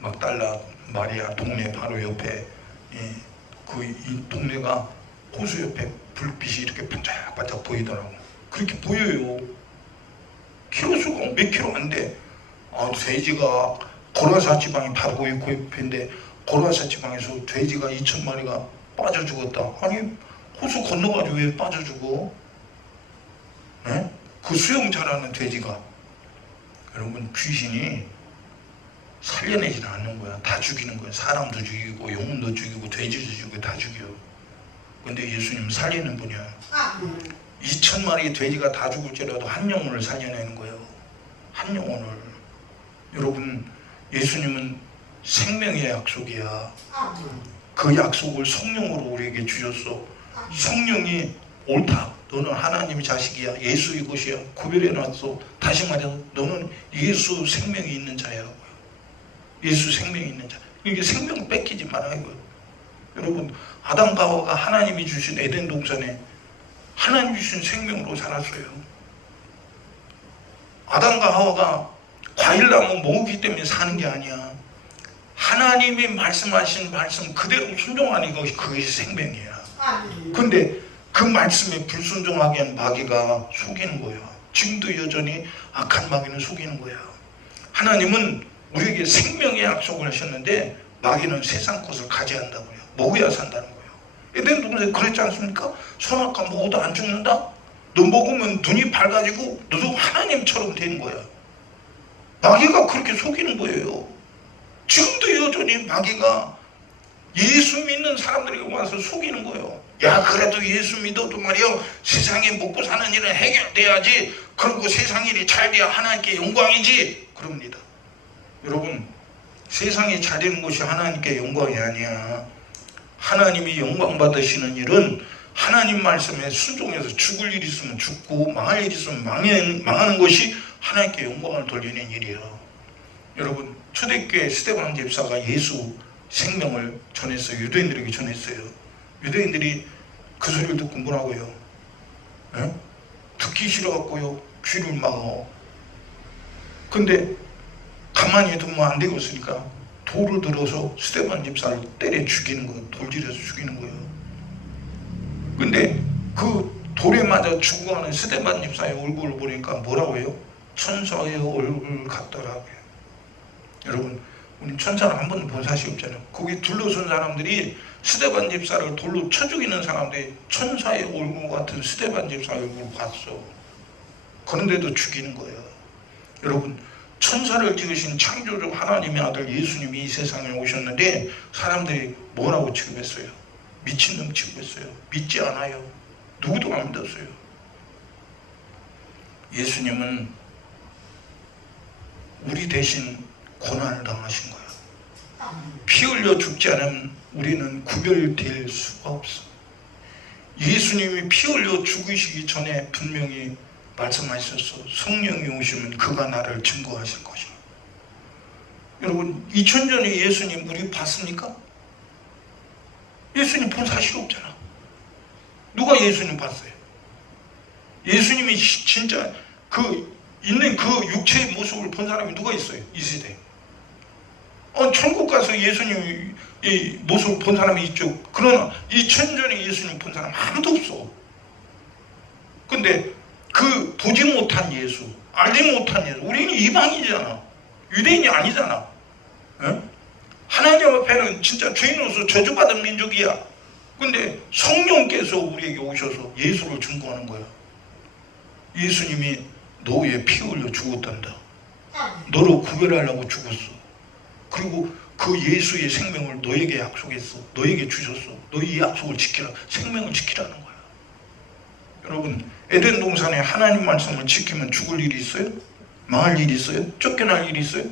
막달라 마리아 동네 바로 옆에 이 동네가 호수 옆에 불빛이 이렇게 반짝반짝 보이더라고. 그렇게 보여요. 키로수가 몇 킬로 안 돼. 돼지가 고라사 지방이 바로 그 옆인데 고라사 지방에서 돼지가 2,000마리가 빠져 죽었다. 아니, 호수 건너가지고 왜 빠져 죽어? 네? 그 수영 잘하는 돼지가. 여러분, 귀신이 살려내지는 않는 거야. 다 죽이는 거야. 사람도 죽이고 영혼도 죽이고 돼지도 죽이고 다 죽여. 근데 예수님은 살리는 분이야. 2,000마리 돼지가 다 죽을지라도 한 영혼을 살려내는 거예요. 한 영혼을. 여러분, 예수님은 생명의 약속이야. 그 약속을 성령으로 우리에게 주셨어. 성령이 옳다. 너는 하나님의 자식이야. 예수의 것이야. 구별해놨어. 다시 말해서 너는 예수 생명이 있는 자야. 예수 생명이 있는 자. 이게 생명을 뺏기지 말아요. 여러분, 아담과 하와가 하나님이 주신 에덴 동산에 하나님 주신 생명으로 살았어요. 아담과 하와가 과일나무 먹기 때문에 사는 게 아니야. 하나님이 말씀하신 말씀 그대로 순종하는 것이 그것이 생명이야. 근데 그 말씀에 불순종하게 한 마귀가 속이는 거야. 지금도 여전히 악한 마귀는 속이는 거야. 하나님은 우리에게 생명의 약속을 하셨는데 마귀는 세상 것을 가져간다고요. 먹어야 산다는 거예요. 에덴 동산에 그랬지 않습니까? 선악과 먹어도 안 죽는다? 너 먹으면 눈이 밝아지고 너도 하나님처럼 되는 거야. 마귀가 그렇게 속이는 거예요. 지금도 여전히 마귀가 예수 믿는 사람들에게 와서 속이는 거예요. 야, 그래도 예수 믿어도 말이야 세상에 먹고 사는 일은 해결돼야지. 그리고 세상 일이 잘 돼야 하나님께 영광이지. 그럽니다. 여러분, 세상이 잘 되는 것이 하나님께 영광이 아니야. 하나님이 영광 받으시는 일은 하나님 말씀에 순종해서 죽을 일 있으면 죽고 망할 일 있으면 망하는 것이 하나님께 영광을 돌리는 일이야. 여러분, 초대교회 스데반 집사가 예수 생명을 전했어요. 유대인들에게 전했어요. 유대인들이 그 소리를 듣고 뭐라고요? 에? 듣기 싫어갖고요 귀를 막어. 근데 가만히 두면 안 되겠으니까 돌을 들어서 스데반 집사를 때려 죽이는 거예요. 돌질해서 죽이는 거예요. 근데 그 돌에 맞아 죽어가는 스데반 집사의 얼굴을 보니까 뭐라고 해요? 천사의 얼굴 같더라고요. 여러분, 우리 천사를 한 번도 본 사실이 없잖아요. 거기 둘러선 사람들이 스데반 집사를 돌로 쳐 죽이는 사람들이 천사의 얼굴 같은 스데반 집사의 얼굴을 봤어. 그런데도 죽이는 거예요. 여러분, 천사를 지으신 창조주 하나님의 아들 예수님이 이 세상에 오셨는데 사람들이 뭐라고 취급했어요? 미친놈 취급했어요. 믿지 않아요. 누구도 안 믿었어요. 예수님은 우리 대신 고난을 당하신 거예요. 피 흘려 죽지 않으면 우리는 구별될 수가 없어. 예수님이 피 흘려 죽으시기 전에 분명히 말씀하셨어. 성령이 오시면 그가 나를 증거하실 것이야. 여러분, 2000전에 예수님 우리 봤습니까? 예수님 본 사실 없잖아. 누가 예수님 봤어요? 예수님이 진짜 있는 그 육체의 모습을 본 사람이 누가 있어요? 이 시대에. 천국 가서 예수님 이 모습을 본 사람이 있죠. 그러나 2000전에 예수님 본 사람 아무도 없어. 근데 그 보지 못한 예수, 알지 못한 예수, 우리는 이방인이잖아. 유대인이 아니잖아. 에? 하나님 앞에는 진짜 죄인으로서 저주받은 민족이야. 근데 성령께서 우리에게 오셔서 예수를 증거하는 거야. 예수님이 너의 피 흘려 죽었단다. 너를 구별하려고 죽었어. 그리고 그 예수의 생명을 너에게 약속했어. 너에게 주셨어. 너희 이 약속을 지키라. 생명을 지키라는 거야. 여러분, 에덴 동산에 하나님 말씀을 지키면 죽을 일이 있어요? 망할 일이 있어요? 쫓겨날 일이 있어요?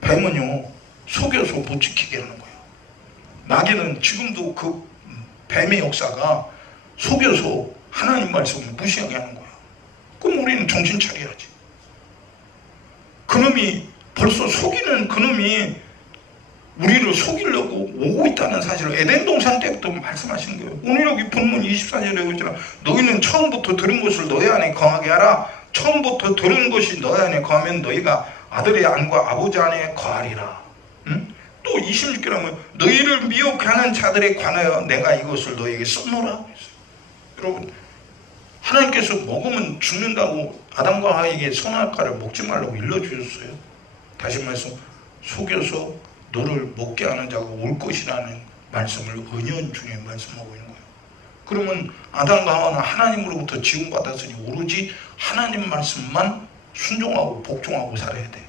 뱀은요 속여서 못 지키게 하는 거예요. 마귀는 지금도 그 뱀의 역사가 속여서 하나님 말씀을 무시하게 하는 거예요. 그럼 우리는 정신 차려야지. 그놈이 벌써 속이는 그놈이 우리를 속이려고 오고 있다는 사실을 에덴 동산 때부터 말씀하신 거예요. 오늘 여기 본문 24절에 그러잖아. 너희는 처음부터 들은 것을 너희 안에 거하게 하라. 처음부터 들은 것이 너희 안에 거하면 너희가 아들의 안과 아버지 안에 거하리라. 응? 또 26절에 하면 너희를 미혹하는 자들에 관하여 내가 이것을 너희에게 써놓으라. 여러분, 하나님께서 먹으면 죽는다고 아담과 하와에게 선악과를 먹지 말라고 일러주셨어요. 다시 말해서 속여서 너를 먹게 하는 자가 올 것이라는 말씀을 은연중에 말씀하고 있는 거예요. 그러면 아담과 하와는 하나님으로부터 지음받았으니 오로지 하나님 말씀만 순종하고 복종하고 살아야 돼.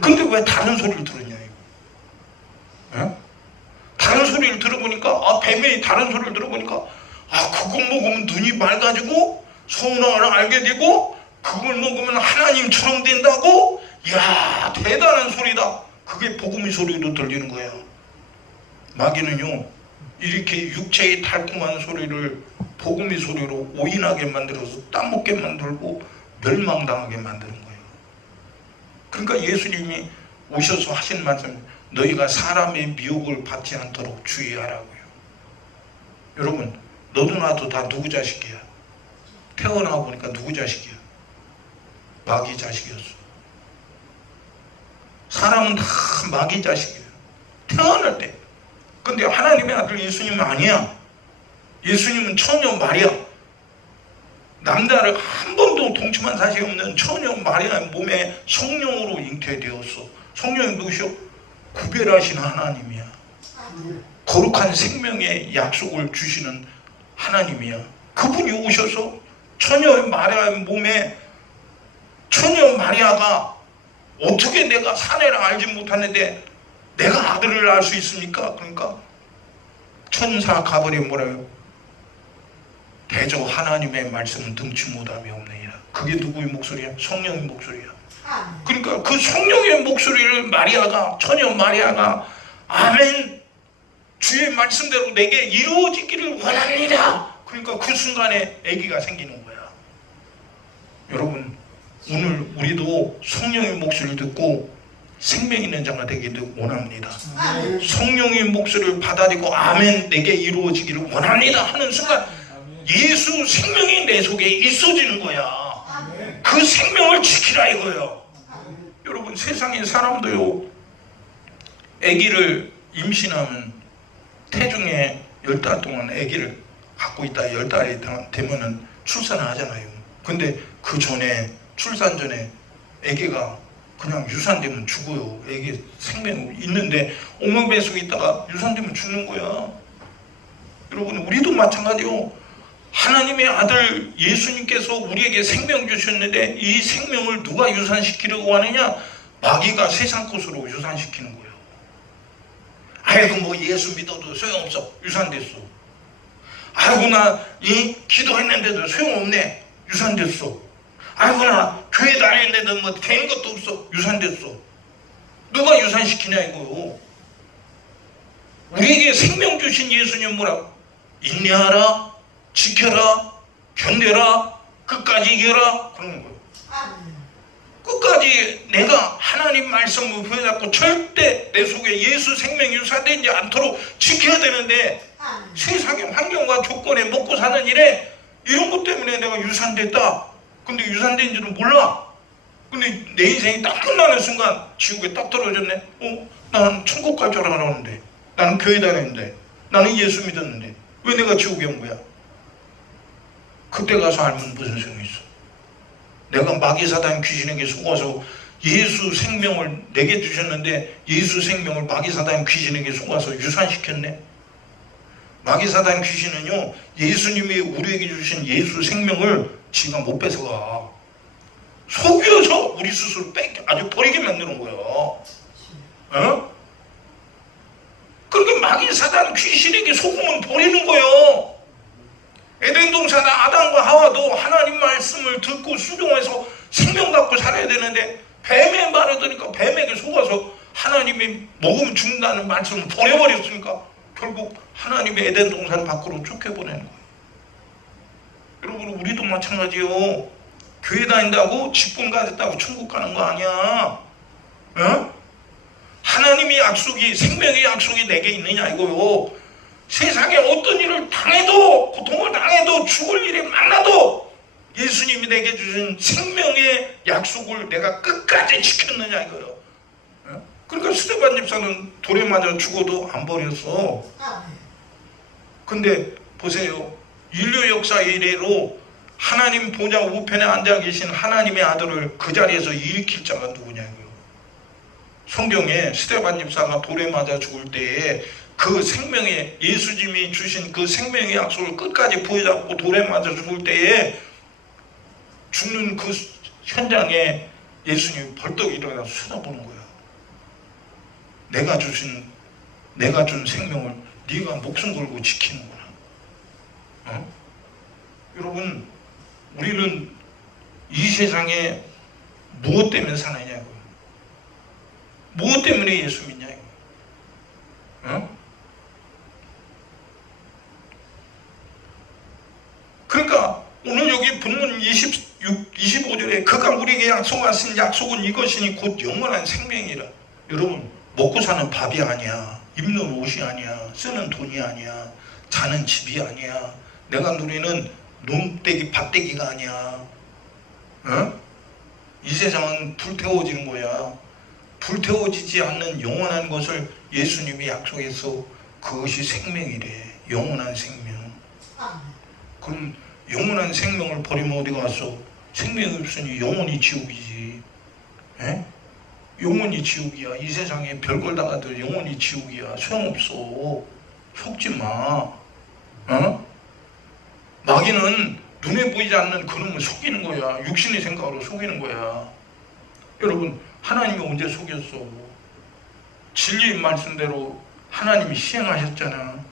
근데 왜 다른 소리를 들었냐 이거. 예? 다른 소리를 들어보니까 뱀이 다른 소리를 들어보니까 그거 먹으면 눈이 맑아지고 성령을 알게 되고 그걸 먹으면 하나님처럼 된다고. 이야, 대단한 소리다. 그게 복음의 소리로 들리는 거야. 마귀는요 이렇게 육체의 달콤한 소리를 복음의 소리로 오인하게 만들어서 따먹게 만들고 멸망당하게 만드는 거예요. 그러니까 예수님이 오셔서 하신 말씀, 너희가 사람의 미혹을 받지 않도록 주의하라고요. 여러분, 너도 나도 다 누구 자식이야? 태어나 보니까 누구 자식이야? 마귀 자식이었어. 사람은 다 마귀 자식이에요. 태어날 때. 근데 하나님의 아들 예수님은 아니야. 예수님은 처녀 마리아, 남자를 한 번도 동침한 사실이 없는 처녀 마리아의 몸에 성령으로 잉태되었어. 성령이 누구시오? 구별하신 하나님이야. 거룩한 생명의 약속을 주시는 하나님이야. 그분이 오셔서 처녀 마리아의 몸에, 처녀 마리아가 어떻게 내가 사내를 알지 못하는데 내가 아들을 낳을 수 있습니까? 그러니까 천사 가버리 뭐라요? 대저 하나님의 말씀은 등치 못함이 없느니라. 그게 누구의 목소리야? 성령의 목소리야. 그러니까 그 성령의 목소리를 마리아가, 처녀 마리아가 아멘, 주의 말씀대로 내게 이루어지기를 원합니다. 그러니까 그 순간에 아기가 생기는 거야. 여러분, 오늘 우리도 성령의 목소리를 듣고 생명 있는 자가 되기를 원합니다. 성령의 목소리를 받아들이고 아멘, 내게 이루어지기를 원합니다 하는 순간 예수 생명이 내 속에 있어지는 거야. 그 생명을 지키라 이거예요. 여러분, 세상의 사람도요, 아기를 임신하면 태중에 10달 동안 아기를 갖고 있다 10달이 되면은 출산을 하잖아요. 근데 그 전에, 출산 전에 아기가 그냥 유산되면 죽어요. 아기 생명 있는데 어머 뱃속에 있다가 유산되면 죽는 거야. 여러분, 우리도 마찬가지요. 하나님의 아들 예수님께서 우리에게 생명 주셨는데 이 생명을 누가 유산시키려고 하느냐? 마귀가 세상 것으로 유산시키는 거예요. 아이고 뭐 예수 믿어도 소용없어. 유산됐어. 아이고 나 기도했는데도 소용없네. 유산됐어. 아이고 나 교회 다녔는데도 뭐 된 것도 없어. 유산됐어. 누가 유산시키냐 이거요. 우리에게 생명 주신 예수님 뭐라? 인내하라, 지켜라, 견뎌라, 끝까지 이겨라 그러는 거예요. 끝까지 내가 하나님 말씀을 부여잡고 절대 내 속에 예수 생명이 유산되지 않도록 지켜야 되는데 세상의 환경과 조건에 먹고 사는 일에 이런 것 때문에 내가 유산됐다. 근데 유산된 줄은 몰라. 근데 내 인생이 딱 끝나는 순간 지옥에 딱 떨어졌네. 나는 천국 갈 줄 알았는데, 나는 교회 다녔는데, 나는 예수 믿었는데 왜 내가 지옥에 온 거야? 그때 가서 알면 무슨 소용이 있어? 내가 마귀 사단 귀신에게 속아서 예수 생명을 내게 주셨는데 예수 생명을 마귀 사단 귀신에게 속아서 유산시켰네. 마귀 사단 귀신은요, 예수님이 우리에게 주신 예수 생명을 지가 못 뺏어가. 속여서 우리 스스로 아주 버리게 만드는 거예요. 그러니까 마귀 사단 귀신에게 속으면 버리는 거예요. 에덴 동산 아담과 하와도 하나님 말씀을 듣고 순종해서 생명 갖고 살아야 되는데 뱀의 말을 들으니까 뱀에게 속아서 하나님이 먹으면 죽는다는 말씀을 버려버렸으니까 결국 하나님의 에덴 동산 밖으로 쫓겨보내는 거예요. 여러분, 우리도 마찬가지요. 교회 다닌다고 직분 가졌다고 천국 가는 거 아니야. 하나님의 약속이, 생명의 약속이 내게 있느냐 이거요. 세상에 어떤 일을 당해도, 고통을 당해도, 죽을 일이 많아도 예수님이 내게 주신 생명의 약속을 내가 끝까지 지켰느냐 이거요. 그러니까 스데반 집사는 돌에 맞아 죽어도 안 버렸어. 근데 보세요. 인류 역사 이래로 하나님 보좌 우편에 앉아 계신 하나님의 아들을 그 자리에서 일으킬 자가 누구냐고요. 성경에 스데반 집사가 돌에 맞아 죽을 때에 그 생명의, 예수님이 주신 그 생명의 약속을 끝까지 부여잡고 돌에 맞아 죽을 때에 죽는 그 현장에 예수님이 벌떡 일어나서 쳐다보는 거야. 내가 준 생명을 네가 목숨 걸고 지키는구나. 여러분, 우리는 이 세상에 무엇 때문에 사느냐고요. 무엇 때문에 예수 믿냐고요. 그러니까 오늘 여기 본문 25절에 그가 우리에게 약속하신 약속은 이것이니 곧 영원한 생명이라. 여러분, 먹고 사는 밥이 아니야, 입는 옷이 아니야, 쓰는 돈이 아니야, 자는 집이 아니야, 내가 누리는 논대기 밭대기가 아니야. 이 세상은 불태워지는 거야. 불태워지지 않는 영원한 것을 예수님이 약속해서 그것이 생명이래. 영원한 생명. 그럼 영원한 생명을 버리면 어디 가서? 생명이 없으니 영원히 지옥이지. 영원히 지옥이야. 이 세상에 별걸 다 가도 영원히 지옥이야. 소용없어. 속지 마. 마귀는 눈에 보이지 않는 그놈을 속이는 거야. 육신의 생각으로 속이는 거야. 여러분, 하나님이 언제 속였어? 진리의 말씀대로 하나님이 시행하셨잖아.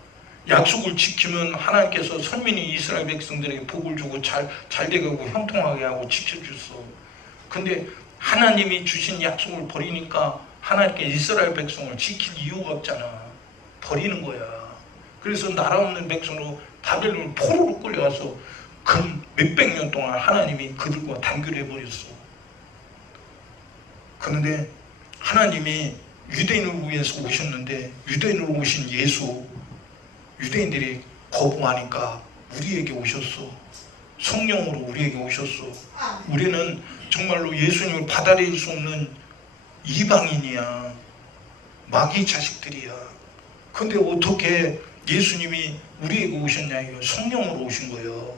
약속을 지키면 하나님께서 선민이 이스라엘 백성들에게 복을 주고 잘 되게 하고 형통하게 하고 지켜줬어. 근데 하나님이 주신 약속을 버리니까 하나님께 이스라엘 백성을 지킬 이유가 없잖아. 버리는 거야. 그래서 나라 없는 백성으로 바벨론 포로로 끌려가서 그 몇백 년 동안 하나님이 그들과 단결해 버렸어. 그런데 하나님이 유대인을 위해서 오셨는데 유대인으로 오신 예수, 유대인들이 거부하니까 우리에게 오셨어. 성령으로 우리에게 오셨어. 우리는 정말로 예수님을 받아들일 수 없는 이방인이야. 마귀 자식들이야. 근데 어떻게 예수님이 우리에게 오셨냐? 이거 성령으로 오신 거예요.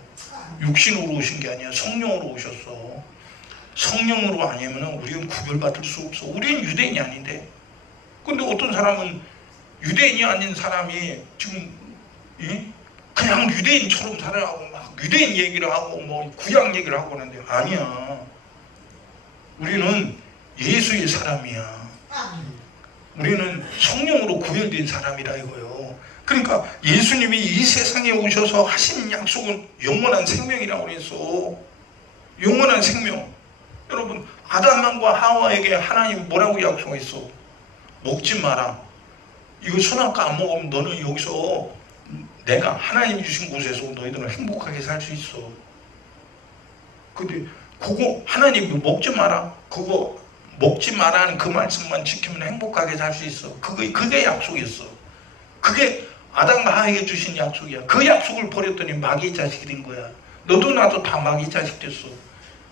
육신으로 오신 게 아니야. 성령으로 오셨어. 성령으로 아니면 우리는 구별받을 수 없어. 우리는 유대인이 아닌데. 근데 어떤 사람은 유대인이 아닌 사람이 지금 그냥 유대인처럼 살아가고 막 유대인 얘기를 하고 뭐 구약 얘기를 하고 하는데 아니야. 우리는 예수의 사람이야. 우리는 성령으로 구별된 사람이라 이거예요. 그러니까 예수님이 이 세상에 오셔서 하신 약속은 영원한 생명이라고 그랬어. 영원한 생명. 여러분, 아담과 하와에게 하나님 뭐라고 약속했어? 먹지 마라. 이거 선악과 안 먹으면 너는 여기서 내가 하나님이 주신 곳에서 너희들은 행복하게 살 수 있어. 근데 그거 하나님이 먹지 마라. 그거 먹지 마라는 그 말씀만 지키면 행복하게 살 수 있어. 그게 약속이었어. 그게 아담과 하와에게 주신 약속이야. 그 약속을 버렸더니 마귀 자식이 된 거야. 너도 나도 다 마귀 자식 됐어.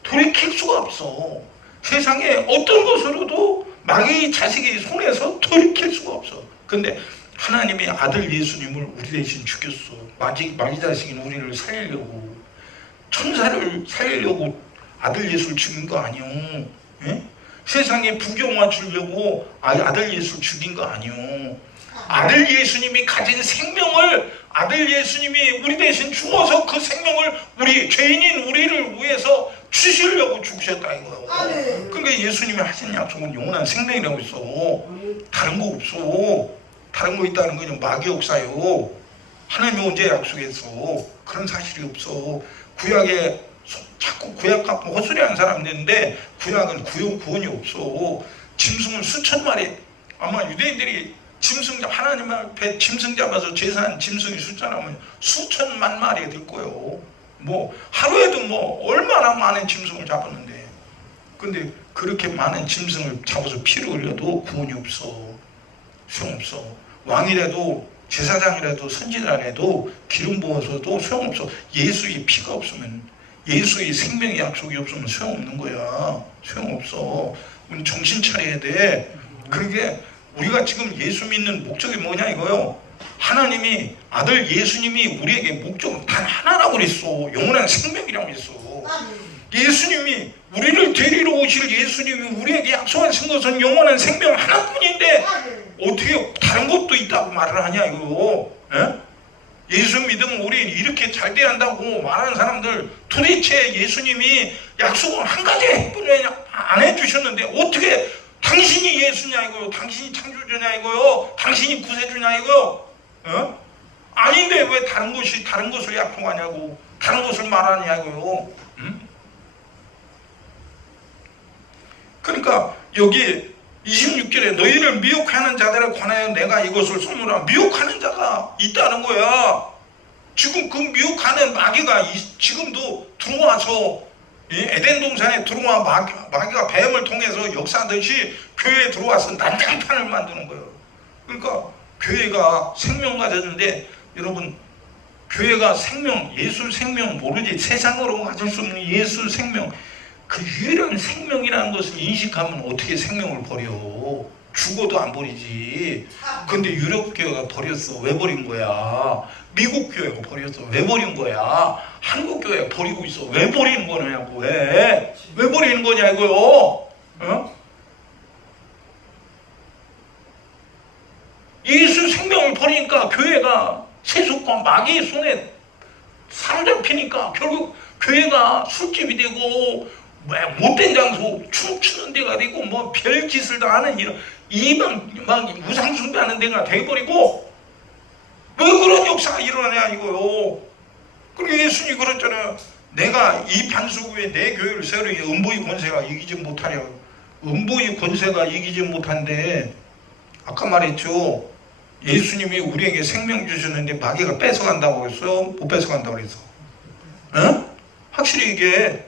돌이킬 수가 없어. 세상에 어떤 것으로도 마귀 자식의 손에서 돌이킬 수가 없어. 근데 하나님의 아들 예수님을 우리 대신 죽였어. 마귀 자식인 우리를 살리려고, 천사를 살리려고 아들 예수를 죽인 거 아니요. 세상에 부경화 주려고 아들 예수를 죽인 거 아니요. 아들 예수님이 가진 생명을 아들 예수님이 우리 대신 죽어서 그 생명을 우리 죄인인 우리를 위해서 주시려고 죽으셨다 이거예요. 그러니까 예수님이 하신 약속은 영원한 생명이라고 있어. 다른 거 없어. 다른 거 있다는 건 마귀 역사요. 하나님이 언제 약속했어? 그런 사실이 없어. 구약에 자꾸 구약 갖고 헛소리하는 사람들인데 구약은 구원이 없어. 짐승을 수천 마리, 아마 유대인들이 짐승 하나님 앞에 짐승 잡아서 제사한 짐승의 숫자라면 수천만 마리가 될 거예요. 뭐 하루에도 뭐 얼마나 많은 짐승을 잡았는데, 근데 그렇게 많은 짐승을 잡아서 피를 흘려도 구원이 없어. 소용없어. 왕이라도 제사장이라도 선지자라도 기름 부어서도 소용없어. 예수의 피가 없으면, 예수의 생명의 약속이 없으면 소용없는 거야. 소용없어. 우리 정신 차려야 돼. 그러게 우리가 지금 예수 믿는 목적이 뭐냐 이거요. 하나님이 아들 예수님이 우리에게 목적은 단 하나라고 그랬어. 영원한 생명이라고 그랬어. 예수님이 우리를 데리러 오실 예수님이 우리에게 약속하신 것은 영원한 생명 하나뿐인데 어떻게 다른 것도 있다고 말을 하냐 이거. 예수 믿으면 우리 이렇게 잘 돼야 한다고 말하는 사람들, 도대체 예수님이 약속을 한 가지 안 해주셨는데 어떻게 당신이 예수냐 이거요? 당신이 창조주냐 이거요? 당신이 구세주냐 이거요? 어? 아닌데 왜 다른 것을 약속하냐고, 다른 것을 말하냐 이거요? 응? 그러니까 여기 26절에 너희를 미혹하는 자들에 관하여 내가 이것을 쏘노라. 미혹하는 자가 있다는 거야. 지금 그 미혹하는 마귀가 지금도 들어와서 에덴 동산에 들어와 마귀가 뱀을 통해서 역사하듯이 교회에 들어와서 난장판을 만드는 거예요. 그러니까 교회가 생명 가졌는데, 여러분, 교회가 생명, 예수 생명 모르지, 세상으로 가질 수 없는 예수 생명, 그 유일한 생명이라는 것을 인식하면 어떻게 생명을 버려? 죽어도 안 버리지. 근데 유럽 교회가 버렸어. 왜 버린 거야? 미국 교회가 버렸어. 왜 버린 거야? 한국 교회가 버리고 있어. 왜 버리는 거냐고. 왜 버리는 거냐 이거요? 어? 예수 생명을 버리니까 교회가 세속과 마귀의 손에 사로잡히니까 결국 교회가 술집이 되고, 못된 장소 춤추는 데가 되고, 뭐 별짓을 다 하는 이방 우상 숭배하는 데가 돼버리고, 왜 그런 역사가 일어나냐 이거요. 그리고 예수님이 그랬잖아요. 내가 이 반석 위에 내 교회를 세우니 음부의 권세가 이기지 못하려. 음부의 권세가 이기지 못한데, 아까 말했죠. 예수님이 우리에게 생명 주셨는데 마귀가 뺏어간다고 했어? 못 뺏어간다고 그랬어? 어? 확실히 이게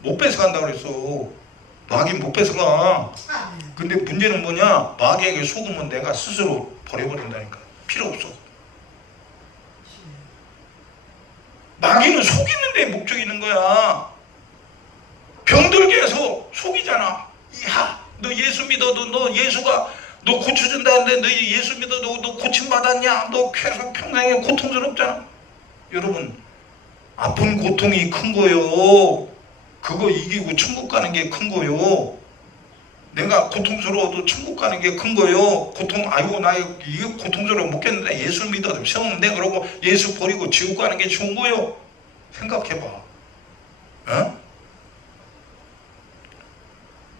못 뺏어간다고 그랬어. 마귀는 못 뺏어가. 근데 문제는 뭐냐? 마귀에게 속으면 내가 스스로 버려버린다니까. 필요 없어. 마귀는 속이는 데 목적이 있는 거야. 병들게 해서 속이잖아. 야, 너 예수 믿어. 너 예수가 너 고쳐준다는데 너 예수 믿어. 너 고침받았냐? 너 계속 평생에 고통스럽잖아. 여러분, 아픈 고통이 큰 거요. 그거 이기고 천국 가는 게 큰 거요. 내가 고통스러워도 천국 가는 게 큰 거요. 아이고 나 이게 고통스러워 못 겠는데 예수 믿어도 세우는데, 그러고 예수 버리고 지옥 가는 게 좋은 거요. 생각해봐. 어?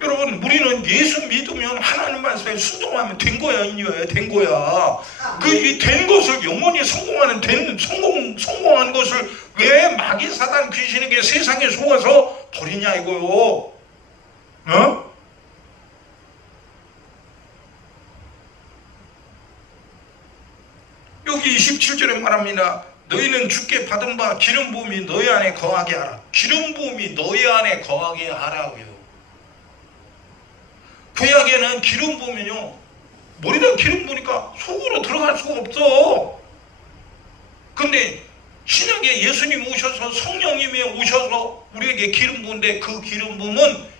여러분, 우리는 예수 믿으면 하나님 말씀에 순종하면 된 거야, 인여야 된 거야. 그 된 것을 영원히 성공하는 성공한 것을 왜 마귀 사단 귀신에게 세상에 속아서 버리냐 이거요. 어? 여기 27절에 말합니다. 너희는 주께 받은 바 기름 부음이 너희 안에 거하게 하라. 기름 부음이 너희 안에 거하게 하라고요. 구약에는 기름 부으면요, 머리다 기름 부으니까 속으로 들어갈 수가 없어. 근데 신약에 예수님 오셔서, 성령님이 오셔서 우리에게 기름 부은데, 그 기름 부음은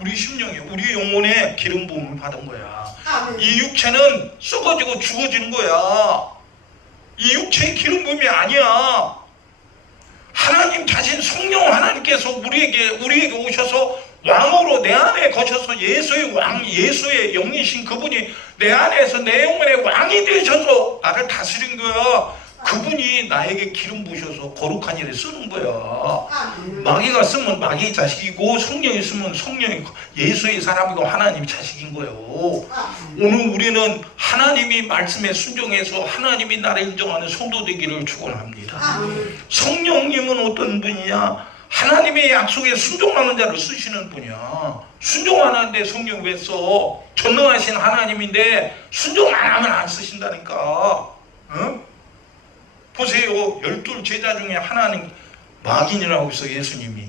우리 영혼에 기름 부음을 받은 거야. 이 육체는 썩어지고 죽어지는 거야. 이 육체의 기름 부음이 아니야. 하나님 자신, 성령 하나님께서 우리에게 오셔서 왕으로 내 안에 거쳐서 예수의 영이신 그분이 내 안에서 내 영혼의 왕이 되셔서 나를 다스린 거야. 그분이 나에게 기름 부으셔서 거룩한 일에 쓰는 거야. 마귀가 쓰면 마귀의 자식이고, 성령이 쓰면 성령이 예수의 사람이고 하나님의 자식인 거예요. 오늘 우리는 하나님이 말씀에 순종해서 하나님이 나를 인정하는 성도 되기를 축원합니다. 성령님은 어떤 분이냐? 하나님의 약속에 순종하는 자를 쓰시는 분이야. 순종하는데 성령 왜 써? 전능하신 하나님인데 순종 안 하면 안 쓰신다니까. 어? 보세요. 12 제자 중에 하나는 마귀니라고 해서 예수님이.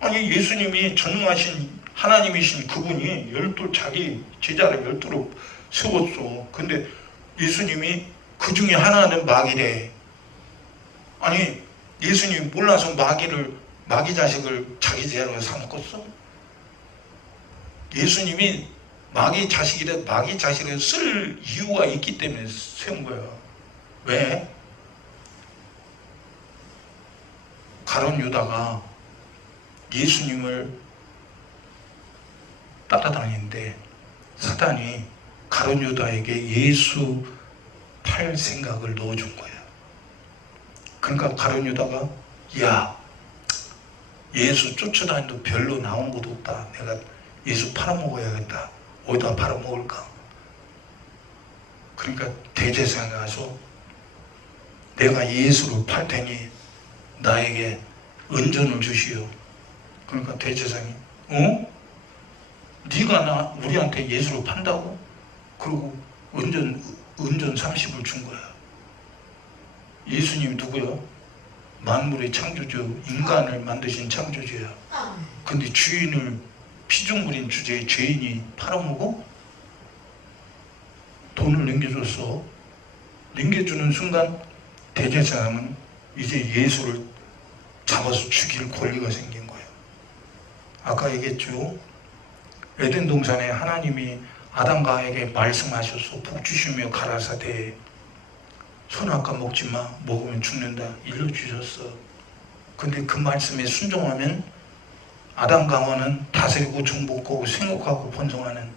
아니, 예수님이 전능하신 하나님이신 그분이 자기 제자를 12로 세웠어. 근데 예수님이 그 중에 하나는 마귀래. 아니, 예수님이 몰라서 마귀 자식을 자기 제자로 삼았겠어? 예수님이 마귀 자식을 쓸 이유가 있기 때문에 세운 거야. 왜? 가룟 유다가 예수님을 따라다니는데 사단이 가룟 유다에게 예수 팔 생각을 넣어준 거야. 그러니까 가룟 유다가, 야, 예수 쫓아다니도 별로 나온 것도 없다. 내가 예수 팔아먹어야겠다. 어디다 팔아먹을까? 그러니까 대제사장에 가서 내가 예수를 팔 테니 나에게 은전을 주시오. 그러니까 대제사장이 네가 우리한테 예수를 판다고? 그리고 은전 30을 준 거야. 예수님이 누구야? 만물의 창조주, 인간을 만드신 창조주야. 근데 주인을 피조물인 주제에 죄인이 팔아먹어? 돈을 넘겨줬어. 넘겨주는 순간 대제사장은 이제 예수를 잡아서 죽일 권리가 생긴 거예요. 아까 얘기했죠. 에덴 동산에 하나님이 아담과 에게 말씀하셔서 복 주시며 가라사대 선악과 먹지마, 먹으면 죽는다 일러주셨어. 근데 그 말씀에 순종하면 아담과 하와는 다스리고 정복하고 생육하고 번성하는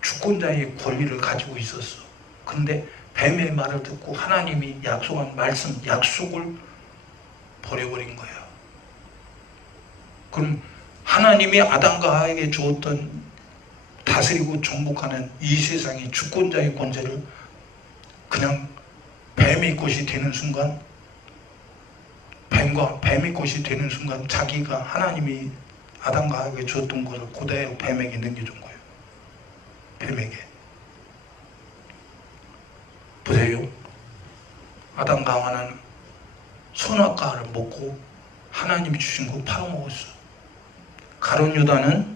주권자의 권리를 가지고 있었어. 근데 뱀의 말을 듣고 하나님이 약속한 말씀, 약속을 버려버린 거야. 그럼 하나님이 아담과 하와에게 주었던 다스리고 정복하는 이 세상의 주권자의 권세를 그냥 뱀의 것이 되는 순간, 뱀의 것이 되는 순간 자기가 하나님이 아담과 하와에게 주었던 것을 그대로 뱀에게 넘겨준 거예요. 뱀에게. 보세요. 아담과 하와는 선악과를 먹고 하나님이 주신 거 팔아먹었어. 가룟 유다는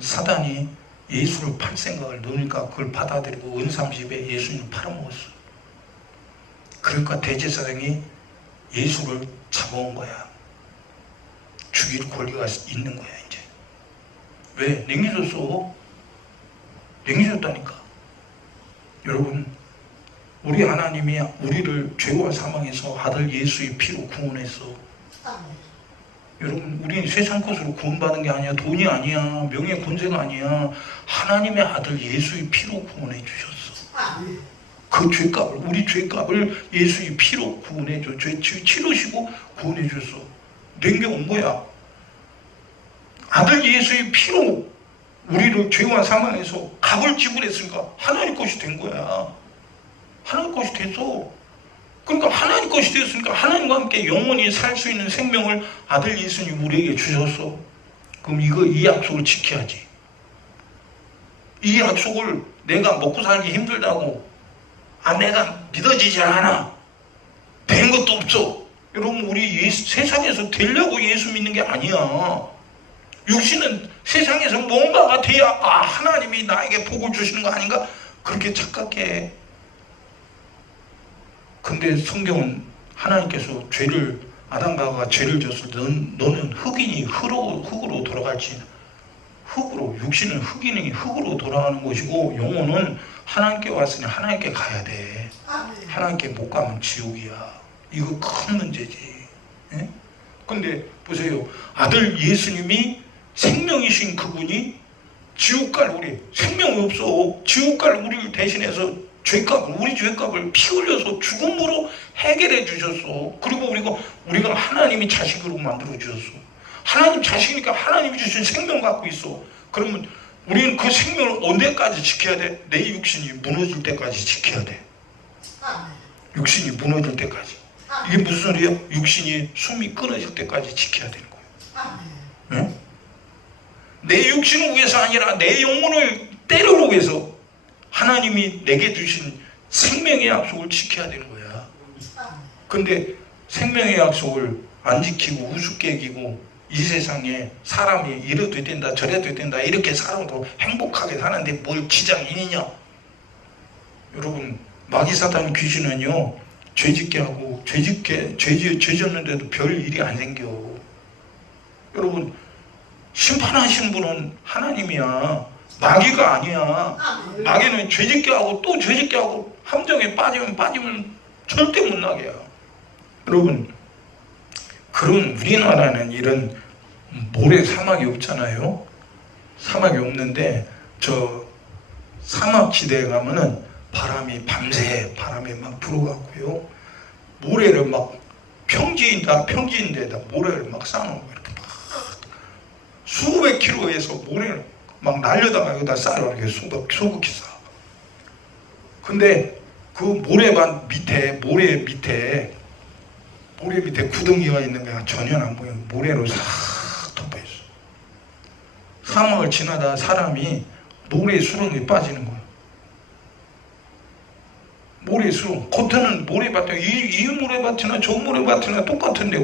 사단이 예수를 팔 생각을 넣으니까 그걸 받아들이고 은30에 예수님을 팔아먹었어. 그러니까 대제사장이 예수를 잡아온 거야. 죽일 권리가 있는 거야 이제. 왜? 냉겨줬어. 냉겨줬다니까. 여러분, 우리 하나님이 우리를 죄와 사망에서 아들 예수의 피로 구원했어. 여러분, 우리는 세상 것으로 구원받은 게 아니야. 돈이 아니야. 명예 권세가 아니야. 하나님의 아들 예수의 피로 구원해 주셨어. 그 죄값을, 우리 죄값을 예수의 피로 구원해 줘. 죄 치르시고 구원해 줬어. 냉겨온 거야. 아들 예수의 피로 우리를 죄와 사망에서 값을 지불했으니까 하나님 것이 된 거야. 하나님 것이 됐어. 그러니까 하나님 것이 됐으니까 하나님과 함께 영원히 살 수 있는 생명을 아들 예수님 우리에게 주셨어. 그럼 이 약속을 지켜야지. 이 약속을 내가 먹고 살기 힘들다고 내가 믿어지지 않아. 된 것도 없어. 여러분, 우리 세상에서 되려고 예수 믿는 게 아니야. 육신은 세상에서 뭔가가 돼야 하나님이 나에게 복을 주시는 거 아닌가? 그렇게 착각해. 근데 성경은 하나님께서 아담과 하와가 죄를 졌을 때 너는 흑인이 흙으로 돌아갈지, 육신은 흑인이 흙으로 돌아가는 것이고 영혼은 하나님께 왔으니 하나님께 가야 돼. 하나님께 못 가면 지옥이야. 이거 큰 문제지. 예? 근데 보세요. 아들 예수님이 생명이신 그분이 지옥 갈 우리, 생명이 없어. 지옥 갈 우리를 대신해서 우리 죄값을 피 흘려서 죽음으로 해결해 주셨어. 그리고 우리가 하나님이 자식으로 만들어 주셨어. 하나님 자식이니까 하나님이 주신 생명 갖고 있어. 그러면 우리는 그 생명을 언제까지 지켜야 돼? 내 육신이 무너질 때까지 지켜야 돼. 육신이 무너질 때까지. 이게 무슨 소리예요? 육신이 숨이 끊어질 때까지 지켜야 되는 거예요. 응? 내 육신을 위해서 아니라 내 영혼을 때리기 위해서 하나님이 내게 주신 생명의 약속을 지켜야 되는 거야. 근데 생명의 약속을 안 지키고 우습게 여기고 이 세상에 사람이 이래도 된다 저래도 된다 이렇게 살아도 행복하게 사는데 뭘 지장이 있느냐. 여러분, 마귀사단 귀신은요, 죄짓게 하고 죄 졌는데도 별 일이 안 생겨. 여러분, 심판하시는 분은 하나님이야. 마귀가 아니야. 마귀는 죄짓게 하고 또 죄짓게 하고 함정에 빠지면 절대 못 나게 해요. 여러분, 그런 우리나라는 이런 모래 사막이 없잖아요. 사막이 없는데 저 사막 지대에 가면은 밤새 바람이 막 불어갖고요, 모래를 막 평지인데다 모래를 막 쌓아놓은 거예요. 이렇게 막 수백 킬로에서 모래를 막 날려다가 여기다 쌓아라. 이렇게 소극히 쌓아. 근데 그 모래 밑에 구덩이가 있는 게 전혀 안 보여. 모래로 싹 덮여있어. 사막을 지나다 사람이 모래 수렁에 빠지는 거야. 모래 수렁. 겉에는 모래밭이야. 이 모래밭이나 저 모래밭이나 똑같은데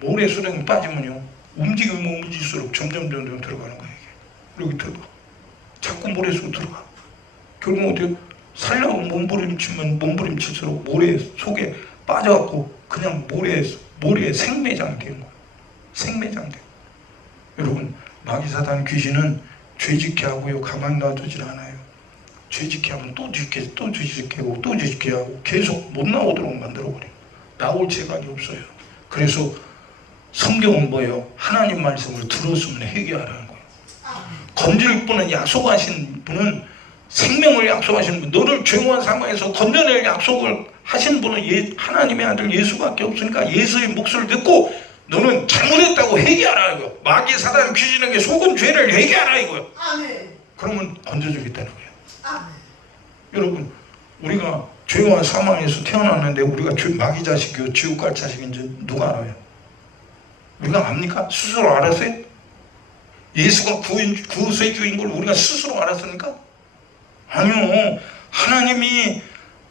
모래 수렁에 빠지면요, 움직이면 움직일수록 점점 들어가는 거야. 이게 여기 들어가. 자꾸 모래 속으로 들어가. 결국 어떻게 살려고 몸부림칠수록 모래 속에 빠져갖고 그냥 모래에 생매장 되는 거야. 생매장 돼. 여러분, 마귀 사단 귀신은 죄짓게 하고요, 가만히 놔두질 않아요. 죄짓게 하면 또 죄짓게 하고 또 죄짓게 하고 계속 못 나오도록 만들어버려요. 나올 재간이 없어요. 그래서 성경은 뭐예요? 하나님 말씀을 들었으면 회개하라는 거예요. 건질 분은, 약속하신 분은, 생명을 약속하신 분, 너를 죄악한 상황에서 건져낼 약속을 하신 분은 하나님의 아들 예수밖에 없으니까 예수의 목소리를 듣고 너는 잘못했다고 회개하라 이거예요. 마귀 사단 귀신에게 속은 죄를 회개하라 이거예요. 아멘. 그러면 건져주겠다는 거예요. 아멘. 여러분, 우리가 죄와 사망에서 태어났는데 우리가 마귀 자식이요 지옥 갈 자식인지 누가 알아요? 우리가 압니까? 스스로 알았어요? 예수가 구세주인 걸 우리가 스스로 알았습니까? 아니요. 하나님이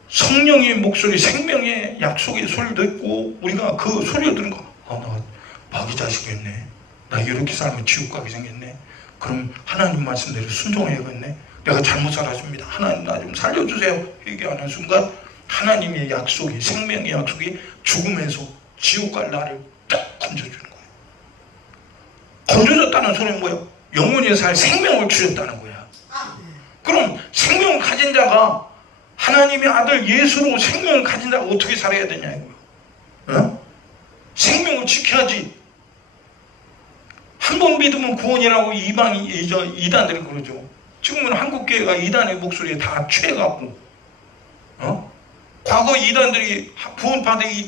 성령의 목소리, 생명의 약속의 소리를 듣고 우리가 그 소리를 들은 거, 나 마귀 자식이겠네. 나 이렇게 살면 지옥 가게 생겼네. 그럼 하나님 말씀대로 순종해야겠네. 내가 잘못 살았습니다. 하나님 나 좀 살려주세요. 회개하는 순간 하나님의 약속이, 생명의 약속이 죽음에서 지옥 갈 나를 딱 건져주는 거예요. 건져줬다는 소리는 뭐예요? 영원히 살 생명을 주셨다는 거야. 그럼 생명을 가진 자가, 하나님의 아들 예수로 생명을 가진 자가 어떻게 살아야 되냐 이거예요. 어? 생명을 지켜야지. 한 번 믿으면 구원이라고 이단들이 그러죠. 지금은 한국교회가 이단의 목소리에 다 취해갖고, 과거 이단들이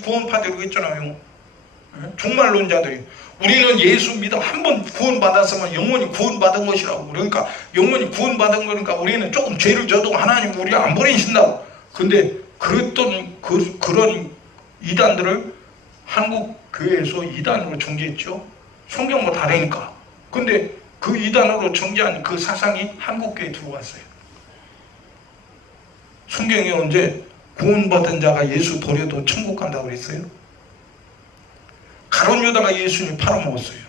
구원파되고 했잖아요. 종말론자들이. 우리는 예수 믿어 한 번 구원받았으면 영원히 구원받은 것이라고. 그러니까 영원히 구원받은 거니까 우리는 조금 죄를 져도 하나님 우리 안 버리신다고. 근데 그랬던 그런 이단들을 한국 교회에서 이단으로 정죄했죠. 성경과 다르니까. 근데 그 이단으로 정죄한 그 사상이 한국 교회에 들어왔어요. 성경에 언제 구원받은 자가 예수 버려도 천국 간다고 그랬어요? 가룟 유다가 예수님 팔아먹었어요.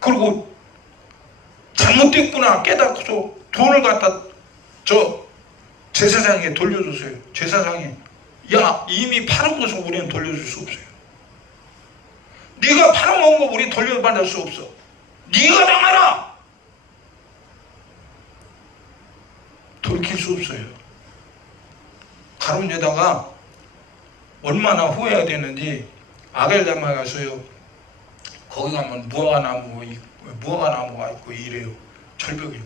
그리고 잘못됐구나 깨닫고서 돈을 갖다 제사장에게 돌려줬어요. 제사장이, 야, 이미 팔아먹어서 우리는 돌려줄 수 없어요. 네가 팔아먹은 거 우리 돌려받을 수 없어. 네가 당하라. 돌이킬 수 없어요. 가룟 유다가 얼마나 후회해야 되는지, 아겔다마에 가서요, 거기 가면 무화과나무가 있고 이래요. 절벽이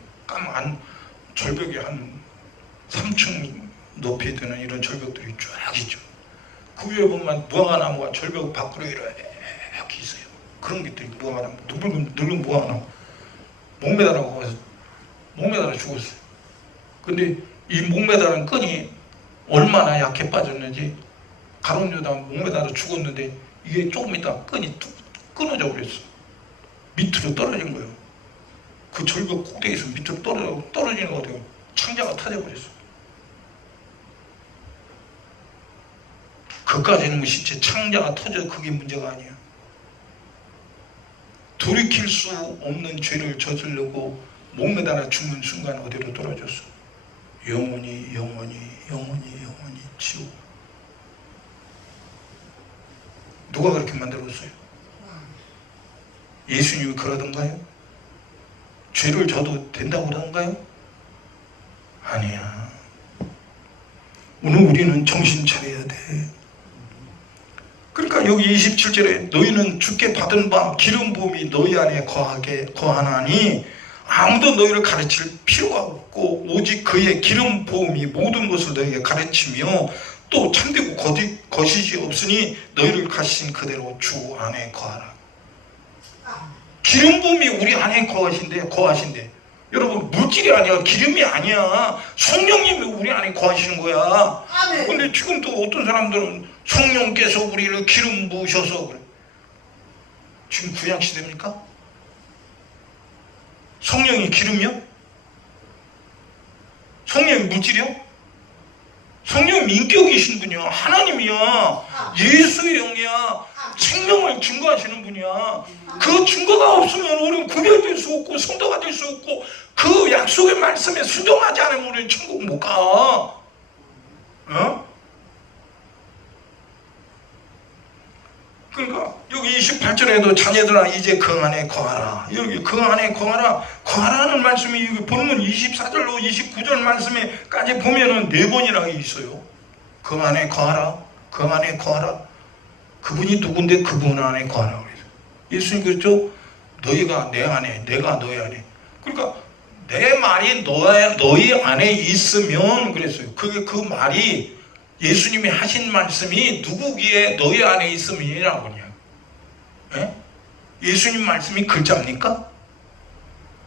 절벽이 한 3층 높이 되는 이런 절벽들이 쫙 있죠. 그 위에 보면 무화과나무가 절벽 밖으로 이렇게 있어요. 그런 것들이 무화과나무, 늙은 무화과나무. 목매달라고 가서 목매달아 죽었어요. 근데 이 목매달은 끈이 얼마나 약해 빠졌는지, 가룟 유다 목매달아 죽었는데 이게 조금 있다 끈이 뚝 끊어져 버렸어. 밑으로 떨어진 거예요. 그 절벽 꼭대기에서 밑으로 떨어지는 것 같아요. 창자가 터져버렸어. 그까지는 뭐 실제 창자가 터져 그게 문제가 아니야. 돌이킬 수 없는 죄를 저지르고 목매달아 죽는 순간 어디로 떨어졌어? 영원히 지옥. 누가 그렇게 만들었어요? 예수님이 그러던가요? 죄를 져도 된다고 그러던가요? 아니야. 오늘 우리는 정신 차려야 돼. 그러니까 여기 27절에 너희는 주께 받은 바 기름 부음이 너희 안에 거하나니 아무도 너희를 가르칠 필요가 없고 오직 그의 기름 부음이 모든 것을 너희에게 가르치며 또 참되고 거짓이 없으니 너희를 가르친 그대로 주 안에 거하라. 기름 부음이 우리 안에 거하신대. 여러분, 물질이 아니야, 기름이 아니야. 성령님이 우리 안에 거하시는 거야. 근데 지금 또 어떤 사람들은 성령께서 우리를 기름 부으셔서 그래. 지금 구약시대입니까? 성령이 기름이요? 성령이 물질이요? 성령이 인격이신 분이야. 하나님이야. 예수의 영이야. 생명을 증거하시는 분이야. 그 증거가 없으면 우리는 구별될 수 없고 성도가 될 수 없고 그 약속의 말씀에 순종하지 않으면 우리는 천국 못 가. 어? 그러니까 여기 28절에도 자녀들아 이제 그 안에 거하라. 여기 그 안에 거하라. 거하라는 말씀이 여기 본문 24절로 29절 말씀에까지 보면은 4번이라고 있어요. 그 안에 거하라. 그 안에 거하라. 그분이 누군데 그분 안에 거하라 그래서. 예수님 그랬죠? 너희가 내 안에, 내가 너희 안에. 그러니까 내 말이 너희 안에 있으면 그랬어요. 그 말이 예수님이 하신 말씀이 누구기에 너희 안에 있음이라고 하냐. 예? 예수님 말씀이 글자입니까?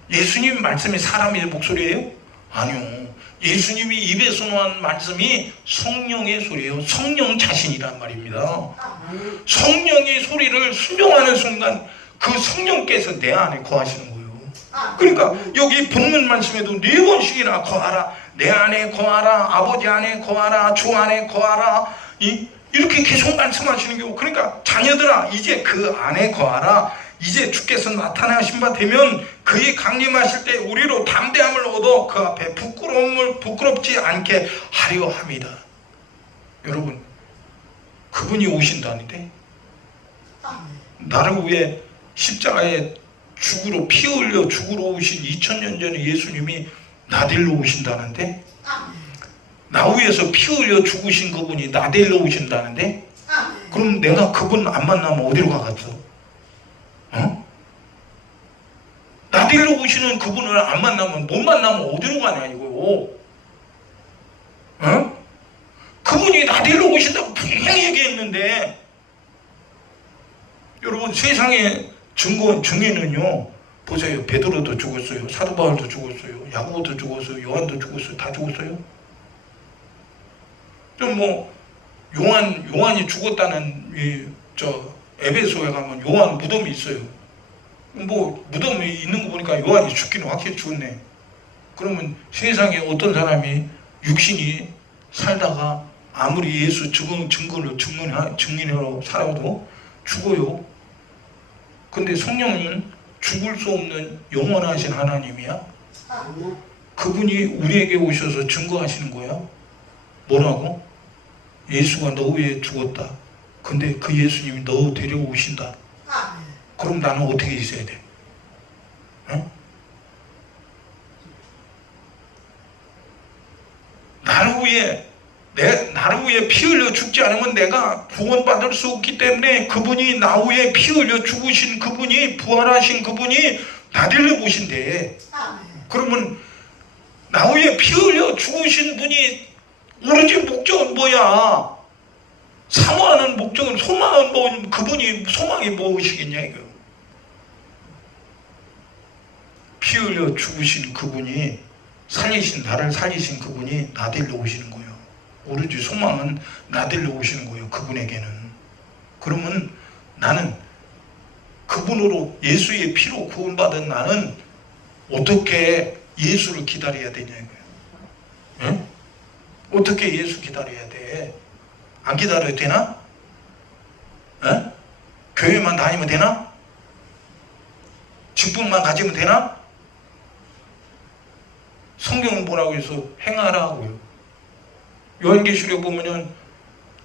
예수님 말씀이 사람의 목소리예요? 아니요. 예수님이 입에서 나온 말씀이 성령의 소리예요. 성령 자신이란 말입니다. 성령의 소리를 순종하는 순간 그 성령께서 내 안에 거하시는 거예요. 그러니까 여기 본문 말씀에도 4번씩이나 거하라. 내 안에 거하라. 아버지 안에 거하라. 주 안에 거하라. 이렇게 계속 말씀하시는 경우. 그러니까 자녀들아 이제 그 안에 거하라. 이제 주께서 나타나신 바 되면 그의 강림하실 때 우리로 담대함을 얻어 그 앞에 부끄럽지 않게 하려 합니다. 여러분, 그분이 오신다는데 나를 위해 십자가에 죽으러 피 흘려 죽으러 오신 2000년 전에 예수님이 나들러 오신다는데, 나 위해서 피 흘려 죽으신 그분이 나들러 오신다는데, 그럼 내가 그분 안 만나면 어디로 가겠어? 어? 나들러 오시는 그분을 안 만나면, 못 만나면 어디로 가냐 이거요. 어? 그분이 나들러 오신다고 분명히 얘기했는데, 여러분 세상에 증인은요, 보세요. 베드로도 죽었어요. 사도 바울도 죽었어요. 야고보도 죽었어요. 요한도 죽었어요. 다 죽었어요. 좀 뭐 요한이 죽었다는 에베소에 가면 요한 무덤이 있어요. 뭐 무덤이 있는 거 보니까 요한이 죽기는 확실히 죽었네. 그러면 세상에 어떤 사람이 육신이 살다가 아무리 예수 증인으로 살아도 죽어요. 근데 성령은 죽을 수 없는 영원하신 하나님이야. 그분이 우리에게 오셔서 증거하시는 거야. 뭐라고? 예수가 너 위해 죽었다. 근데 그 예수님이 너 데려오신다. 그럼 나는 어떻게 있어야 돼? 어? 나를 위해 피 흘려 죽지 않으면 내가 구원받을 수 없기 때문에 그분이 나 위해 피 흘려 죽으신 그분이, 부활하신 그분이 나들려 오신대. 그러면 나 위해 피 흘려 죽으신 분이 오로지 목적은 뭐야? 사모하는 목적은, 소망은 뭐, 그분이 소망이 무엇이겠냐 이거. 피 흘려 죽으신 그분이, 나를 살리신 그분이 나들려 오시는 거예요. 오로지 소망은 나들려 오시는 거예요. 그분에게는. 그러면 나는 그분으로, 예수의 피로 구원받은 나는 어떻게 예수를 기다려야 되냐 이거예요. 응? 어떻게 예수 기다려야 돼? 안 기다려도 되나? 응? 교회만 다니면 되나? 직분만 가지면 되나? 성경은 뭐라고 해서 행하라고요. 요한계시록에 보면은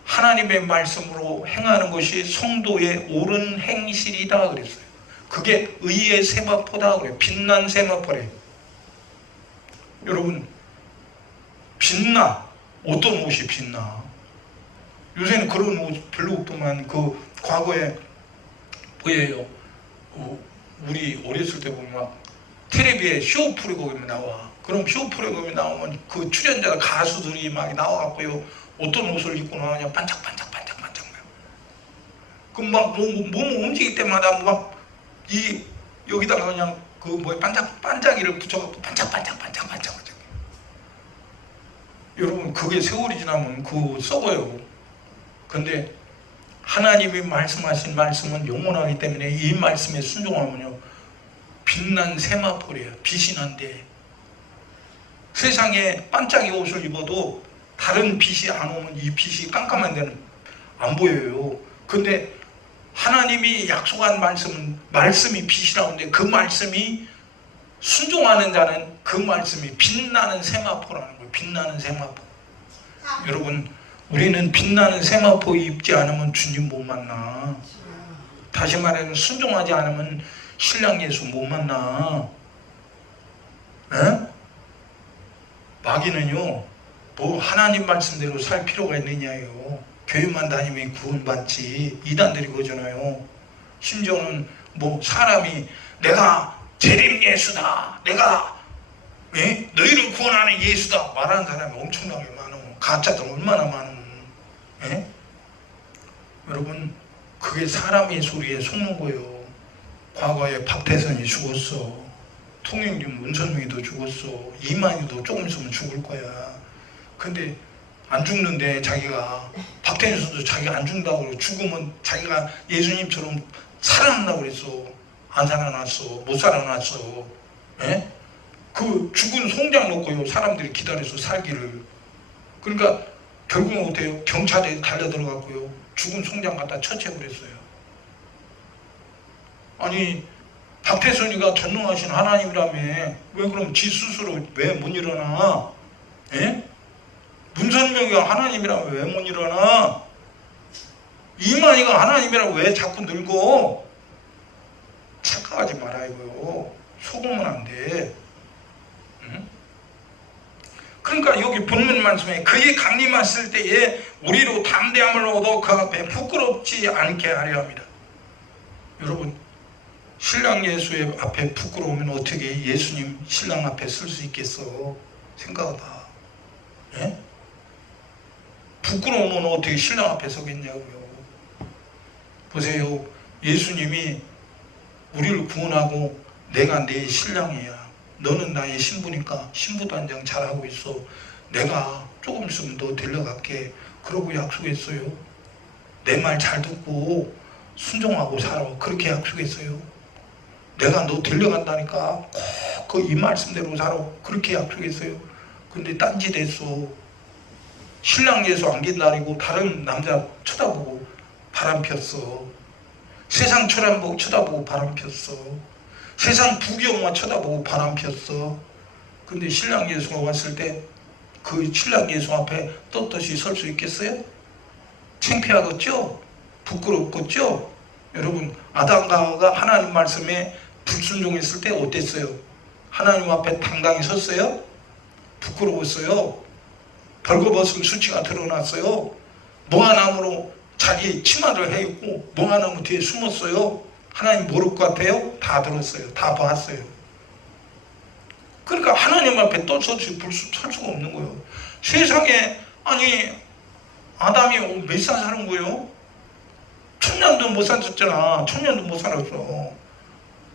하나님의 말씀으로 행하는 것이 성도의 옳은 행실이다 그랬어요. 그게 의의 세마포다 그래요. 빛난 세마포래. 여러분, 빛나. 어떤 옷이 빛나? 요새는 그런 옷 별로 없더만, 그 과거에 뭐예요? 우리 어렸을 때 보면 막 텔레비에 쇼 프로그램이 나와. 그럼 쇼 프로그램이 나오면 그 출연자 가수들이 막 나와갖고요, 어떤 옷을 입고 나오냐, 반짝반짝. 그럼 막 몸 움직일 때마다 막 여기다가 그냥 반짝반짝이를 붙여갖고 반짝반짝. 여러분, 그게 세월이 지나면 그거 썩어요. 근데 하나님이 말씀하신 말씀은 영원하기 때문에 이 말씀에 순종하면요, 빛난 세마포래요. 빛이 난대. 세상에 반짝이 옷을 입어도 다른 빛이 안 오면 이 빛이 깜깜한 데는 안 보여요. 근데 하나님이 약속한 말씀이 빛이라는데, 그 말씀이 순종하는 자는 그 말씀이 빛나는 세마포라는 거예요. 빛나는 세마포. 여러분, 우리는 빛나는 세마포 입지 않으면 주님 못 만나. 다시 말하면 순종하지 않으면 신랑 예수 못 만나. 에? 마귀는요, 뭐 하나님 말씀대로 살 필요가 있느냐요. 교회만 다니면 구원받지. 이단들이 그러잖아요. 심지어는 뭐 사람이 내가 재림 예수다, 내가 너희를 구원하는 예수다 말하는 사람이 엄청나게 많아. 가짜들 얼마나 많아. 여러분, 그게 사람의 소리에 속는 거예요. 과거에 박태선이 죽었어. 통영님 문선명이도 죽었어. 이만희도 조금 있으면 죽을 거야. 근데 안 죽는데 자기가, 박태선도 자기가 안 죽는다고 그러고, 죽으면 자기가 예수님처럼 살아난다고 그랬어. 안 살아났어. 못 살아났어. 그 죽은 송장 놓고요, 사람들이 기다려서 살기를. 그러니까 결국은 어때요? 경찰에 달려들어갔고요, 죽은 송장 갖다 처치해버렸어요. 아니, 박태선이가 전능하신 하나님이라며 왜 그럼 지 스스로 왜 못 일어나? 문선명이가 하나님이라며 왜 못 일어나? 이만희가 하나님이라고 왜 자꾸 늙어? 착각하지 말아요. 속으면 안 돼. 그러니까 여기 본문 말씀에 그의 강림하실 때에 우리로 담대함을 얻어 그 앞에 부끄럽지 않게 하려 합니다. 여러분, 신랑 예수의 앞에 부끄러우면 어떻게 예수님 신랑 앞에 설 수 있겠어? 생각해봐. 부끄러우면 어떻게 신랑 앞에 서겠냐고요. 보세요. 예수님이 우리를 구원하고 내가 내 신랑이야, 너는 나의 신부니까 신부 단장 잘하고 있어, 내가 조금 있으면 너 데려갈게, 그러고 약속했어요. 내 말 잘 듣고 순종하고 살아, 그렇게 약속했어요. 내가 너 데려간다니까 꼭 이 말씀대로 살아, 그렇게 약속했어요. 근데 딴짓 했어. 신랑 예수 안 기다리고 다른 남자 쳐다보고 바람 폈어. 세상 쳐다보고 바람 폈어. 세상 부귀영화 쳐다보고 바람 폈어. 근데 신랑 예수가 왔을 때 그 신랑 예수 앞에 떳떳이 설 수 있겠어요? 창피하겠죠? 부끄럽겠죠? 여러분, 아담과 하와가 하나님 말씀에 불순종했을 때 어땠어요? 하나님 앞에 당당히 섰어요? 부끄러웠어요? 벌거벗은 수치가 드러났어요? 몽아나무로 자기 치마를 해입고 몽아나무 뒤에 숨었어요? 하나님 모를 것 같아요? 다 들었어요. 다 봤어요. 그러니까 하나님 앞에 떳떳이 설 수가 없는 거예요. 세상에, 아니, 아담이 몇 살 사는 거예요? 1000년도 못 살았잖아. 1000년도 못 살았어.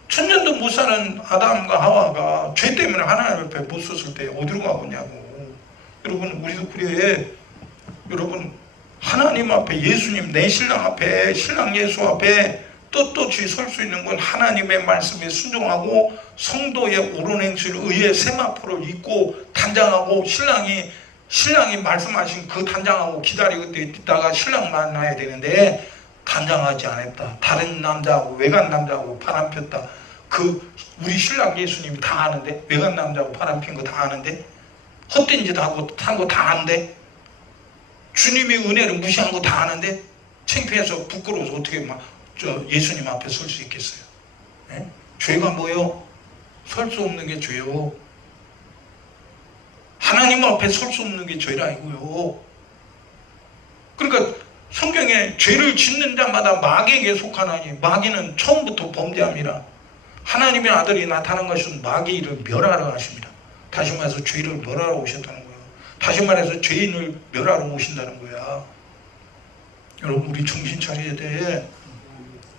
1000년도 못 사는 아담과 하와가 죄 때문에 하나님 앞에 못 섰을 때 어디로 가보냐고. 여러분, 우리도 그래. 여러분, 하나님 앞에, 예수님 내 신랑 앞에, 신랑 예수 앞에 떳떳이 설 수 있는 건 하나님의 말씀에 순종하고 성도의 옳은 행실, 의의 세마포를 입고 단장하고, 신랑이 말씀하신 그 단장하고 기다리고 있다가 신랑 만나야 되는데 단장하지 않았다. 다른 남자하고, 외간 남자하고 바람 폈다. 우리 신랑 예수님이 다 아는데, 외간 남자하고 바람 핀 거 다 아는데, 헛된 짓 하고 산 거 다 아는데, 주님의 은혜를 무시한 거 다 아는데, 창피해서 부끄러워서 어떻게 예수님 앞에 설 수 있겠어요? 죄가 뭐요? 설 수 없는 게 죄요. 하나님 앞에 설 수 없는 게 죄라 이거요. 그러니까 성경에 죄를 짓는 자마다 마귀에게 속하나니, 마귀는 처음부터 범죄함이라. 하나님의 아들이 나타난 것은 마귀를 멸하러 하십니다. 다시 말해서 죄를 멸하러 오셨다는 거예요. 다시 말해서 죄인을 멸하러 오신다는 거야. 여러분, 우리 정신 차려야 돼.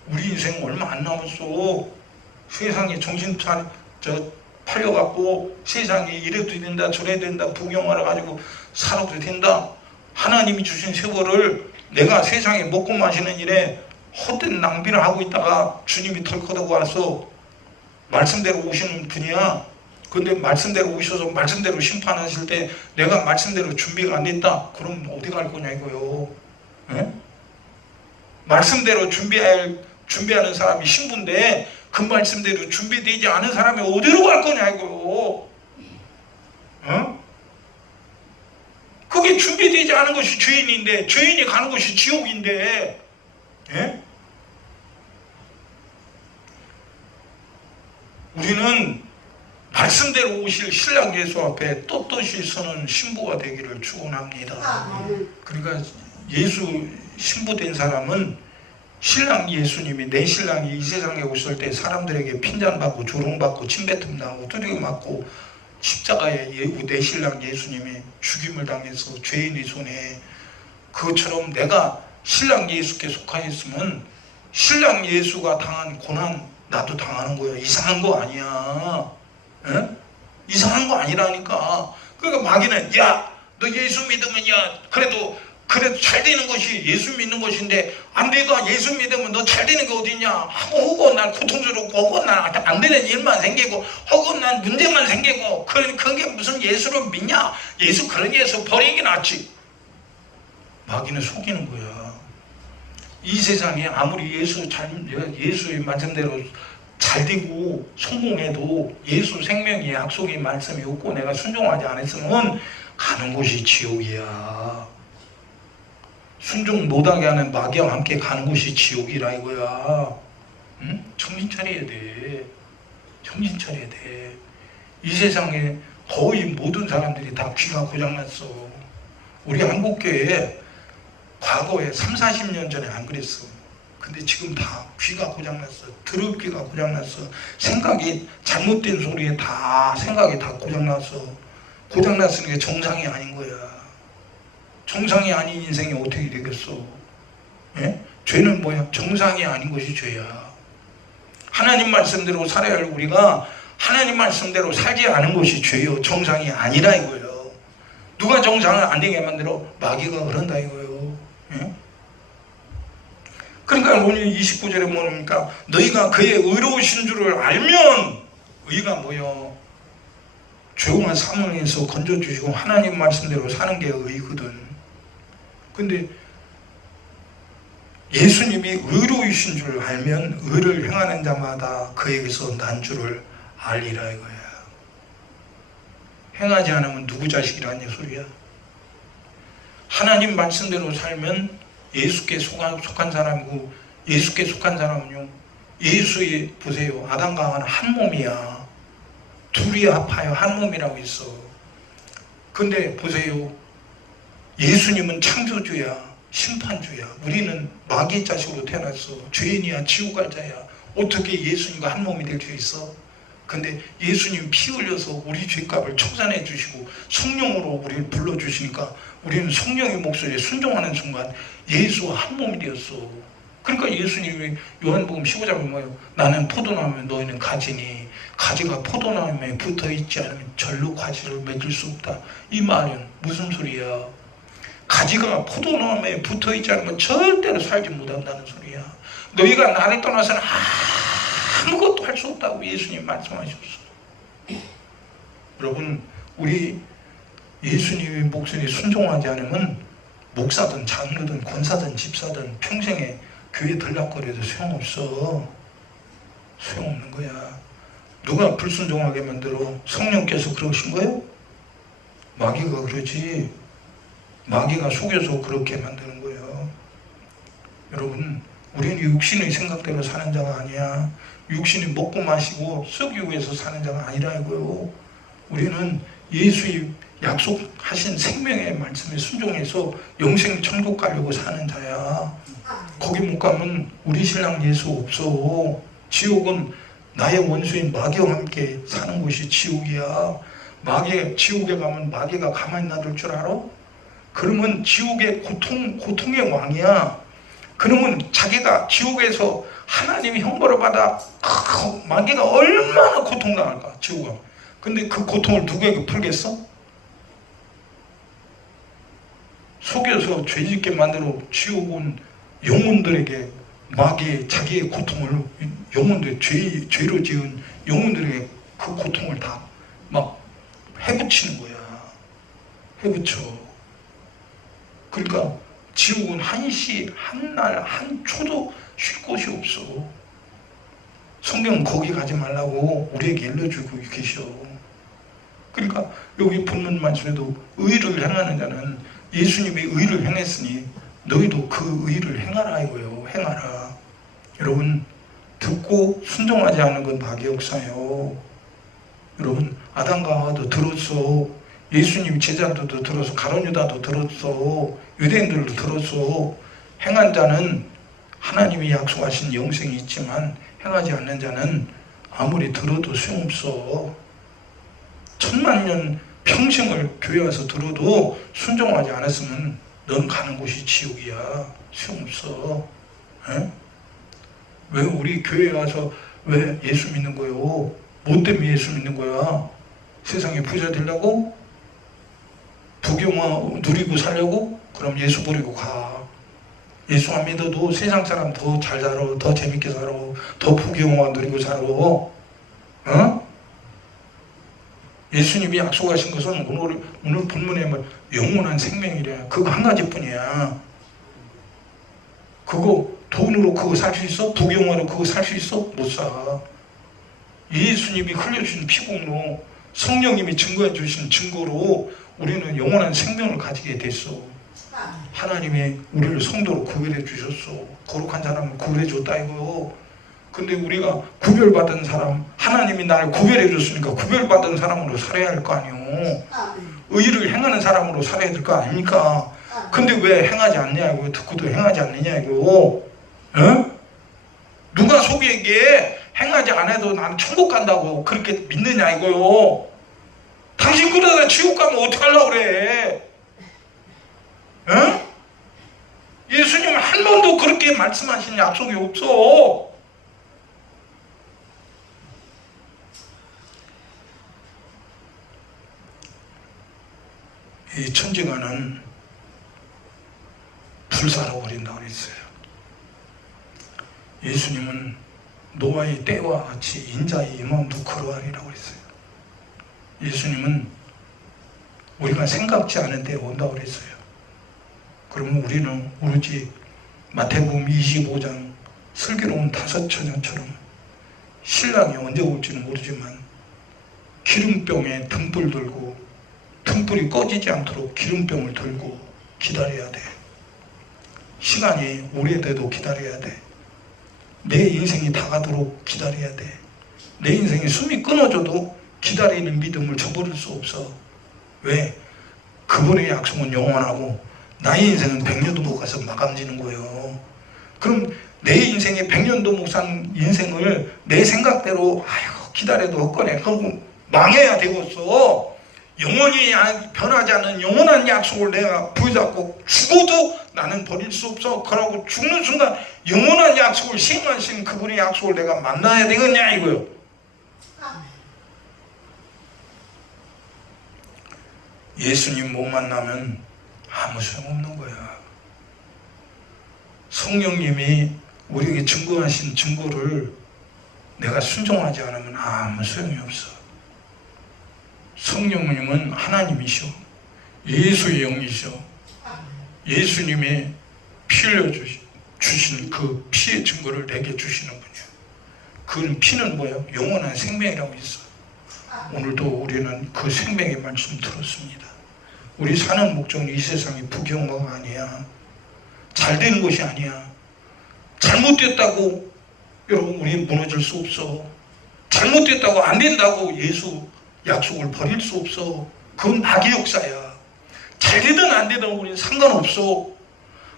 우리 인생 얼마 안 남았어. 세상에 팔려갖고 세상에 이래도 된다 저래도 된다 부경하러 가지고 살아도 된다. 하나님이 주신 세월을 내가 세상에 먹고 마시는 일에 헛된 낭비를 하고 있다가 주님이 털커덕 와서 말씀대로 오시는 분이야. 근데 말씀대로 오셔서 말씀대로 심판하실 때 내가 말씀대로 준비가 안 됐다. 그럼 어디 갈 거냐 이거요. 에? 말씀대로 준비하는 사람이 신부인데 그 말씀대로 준비되지 않은 사람이 어디로 갈 거냐 이거요. 어? 그게 준비되지 않은 것이 죄인인데 죄인이 가는 것이 지옥인데. 예? 우리는 말씀대로 오실 신랑 예수 앞에 떳떳이 서는 신부가 되기를 축원합니다. 그러니까 예수 신부된 사람은 신랑 예수님이 내 신랑이 이 세상에 오실 때 사람들에게 핀잔받고 조롱받고 침뱉음 나고 두드려 맞고 십자가에 내 신랑 예수님이 죽임을 당해서 죄인의 손에 그것처럼 내가 신랑 예수께 속하였으면 신랑 예수가 당한 고난 나도 당하는 거야. 이상한 거 아니야. 에? 이상한 거 아니라니까. 그러니까 마귀는 야 너 예수 믿으면 야 그래도 잘 되는 것이 예수 믿는 것인데 안 내가 예수 믿으면 너 잘 되는 게 어디냐. 혹은 난 고통스럽고 혹은 난 안 되는 일만 생기고 혹은 난 문제만 생기고 그게 무슨 예수를 믿냐. 예수 그런 예수 버리기 낫지. 마귀는 속이는 거야. 이 세상에 아무리 예수의 말씀대로 잘 되고 성공해도 예수 생명의 약속의 말씀이 없고 내가 순종하지 않았으면 가는 곳이 지옥이야. 순종 못하게 하는 마귀와 함께 가는 곳이 지옥이라 이거야. 응? 정신 차려야 돼. 정신 차려야 돼. 이 세상에 거의 모든 사람들이 다 귀가 고장났어. 우리 한국교회에 과거에 30-40년 전에 안 그랬어. 근데 지금 다 귀가 고장났어. 들을 귀가 고장났어. 생각이 잘못된 소리에 다 생각이 다 고장났어. 고장났으니까 게 정상이 아닌 거야. 정상이 아닌 인생이 어떻게 되겠어? 예? 죄는 뭐야? 정상이 아닌 것이 죄야. 하나님 말씀대로 살아야 할 우리가 하나님 말씀대로 살지 않은 것이 죄요. 정상이 아니라 이거예요. 누가 정상을 안 되게 만들어? 마귀가 그런다 이거예요. 예? 그러니까 오늘 29절에 뭐입니까? 너희가 그의 의로우신 줄을 알면 의가 뭐요? 조용한 사망에서 건져주시고 하나님 말씀대로 사는 게 의거든. 근데 예수님이 의로우신 줄 알면 의를 행하는 자마다 그에게서 난 줄을 알리라 이거야. 행하지 않으면 누구 자식이라는 소리야. 하나님 말씀대로 살면 예수께 속한 사람이고 예수께 속한 사람은요 예수의 보세요. 아담과 하와는 한 몸이야. 둘이 합하여 한 몸이라고 있어. 근데 보세요. 예수님은 창조주야. 심판주야. 우리는 마귀 자식으로 태어났어. 죄인이야. 지옥 갈 자야. 어떻게 예수님과 한 몸이 될 수 있어? 근데 예수님 피 흘려서 우리 죄값을 청산해 주시고 성령으로 우리를 불러주시니까 우리는 성령의 목소리에 순종하는 순간 예수와 한 몸이 되었어. 그러니까 예수님이 요한복음 15장에 뭐예요? 나는 포도나무에 너희는 가지니 가지가 포도나무에 붙어있지 않으면 절로 가지를 맺을 수 없다. 이 말은 무슨 소리야? 가지가 포도나무에 붙어있지 않으면 절대로 살지 못한다는 소리야. 너희가 나를 떠나서는 아무것도 할 수 없다고 예수님 말씀하셨어. 여러분 우리 예수님의 목소리에 순종하지 않으면 목사든 장로든 권사든 집사든 평생에 교회 들락거려도 소용없어. 소용없는 거야. 누가 불순종하게 만들어? 성령께서 그러신 거예요? 마귀가 그러지. 마귀가 속여서 그렇게 만드는 거예요. 여러분 우리는 육신의 생각대로 사는 자가 아니야. 육신이 먹고 마시고 쓰기 위해서 사는 자가 아니라고요. 우리는 예수의 약속하신 생명의 말씀에 순종해서 영생 천국 가려고 사는 자야. 거기 못 가면 우리 신랑 예수 없어. 지옥은 나의 원수인 마귀와 함께 사는 곳이 지옥이야. 지옥에 가면 마귀가 가만히 놔둘 줄 알아? 그러면 지옥의 고통의 왕이야. 그러면 자기가 지옥에서 하나님이 형벌을 받아 마귀가 얼마나 고통당할까, 지옥가. 근데 그 고통을 누구에게 풀겠어? 속여서 죄짓게 만들어 지옥 온 영혼들에게 마귀의 자기의 고통을, 영혼들, 죄로 지은 영혼들에게 그 고통을 다 막 해붙이는 거야. 해붙여. 그러니까 지옥은 한시 한날 한초도 쉴 곳이 없어. 성경은 거기 가지 말라고 우리에게 일러주고 계셔. 그러니까 여기 본문 말씀에도 의를 행하는 자는, 예수님이 의를 행했으니 너희도 그 의를 행하라 이거예요. 행하라. 여러분, 듣고 순종하지 않은 건 박역사요. 여러분, 아담과 하와도 들었어. 예수님 제자들도 들었어. 가룟유다도 들었어. 유대인들도 들었어. 행한 자는 하나님이 약속하신 영생이 있지만 행하지 않는 자는 아무리 들어도 소용없어. 천만년 평생을 교회 와서 들어도 순종하지 않았으면 넌 가는 곳이 지옥이야. 소용없어. 에? 왜 우리 교회에 와서 왜 예수 믿는 거예요? 뭐 때문에 예수 믿는 거야? 세상에 부자 되려고? 부경화 누리고 살려고? 그럼 예수 버리고 가. 예수 안 믿어도 세상 사람 더 잘 살아, 더 재밌게 살아, 더 부경화 누리고 살아. 어? 예수님이 약속하신 것은 오늘 본문에 뭐 영원한 생명이래. 그거 한 가지뿐이야. 그거 돈으로 그거 살 수 있어? 부경화로 그거 살 수 있어? 못 사. 예수님이 흘려주신 피공로, 성령님이 증거해 주신 증거로 우리는 영원한 생명을 가지게 됐어. 하나님이 우리를 성도로 구별해 주셨어. 거룩한 사람을 구별해 줬다 이거요. 근데 우리가 구별받은 사람, 하나님이 나를 구별해 줬으니까 구별받은 사람으로 살아야 할 거 아니요. 의를 행하는 사람으로 살아야 될 거 아닙니까? 근데 왜 행하지 않냐 이거. 듣고도 행하지 않느냐 이거. 어? 누가 속에게 행하지 않아도 나는 천국 간다고 그렇게 믿느냐 이거요. 당신 그러다 지옥 가면 어떡하려고 그래. 어? 예수님은 한 번도 그렇게 말씀하신 약속이 없어. 이 천지관은 불사로 버린다고 그랬어요. 예수님은 노아의 때와 같이 인자의 임함도 그러하리라고 그랬어요. 예수님은 우리가 생각지 않은 때에 온다고 그랬어요. 그러면 우리는 오로지 마태복음 25장 슬기로운 다섯 처녀처럼 신랑이 언제 올지는 모르지만 기름병에 등불 들고 등불이 꺼지지 않도록 기름병을 들고 기다려야 돼. 시간이 오래돼도 기다려야 돼. 내 인생이 다 가도록 기다려야 돼. 내 인생에 숨이 끊어져도 기다리는 믿음을 저버릴 수 없어. 왜? 그분의 약속은 영원하고 나의 인생은 100년도 못 가서 마감지는 거예요. 그럼 내 인생에 100년도 못 산 인생을 내 생각대로 기다려도 헛거네. 그럼 망해야 되겠어. 영원히 변하지 않는 영원한 약속을 내가 부여잡고 죽어도 나는 버릴 수 없어. 그러고 죽는 순간 영원한 약속을 시행하신 그분의 약속을 내가 만나야 되겠냐 이거요. 예수님 못 만나면 아무 소용없는 거야. 성령님이 우리에게 증거하신 증거를 내가 순종하지 않으면 아무 소용이 없어. 성령님은 하나님이셔. 예수의 영이셔. 예수님이 피 흘려 주신 그 피의 증거를 내게 주시는 분이야. 그 피는 뭐예요? 영원한 생명이라고 있어. 오늘도 우리는 그 생명의 말씀 들었습니다. 우리 사는 목적은 이 세상이 부경화가 아니야. 잘 되는 것이 아니야. 잘못됐다고 여러분 우리 무너질 수 없어. 잘못됐다고 안 된다고 예수 약속을 버릴 수 없어. 그건 마귀 역사야. 잘 되든 안 되든 우리는 상관없어.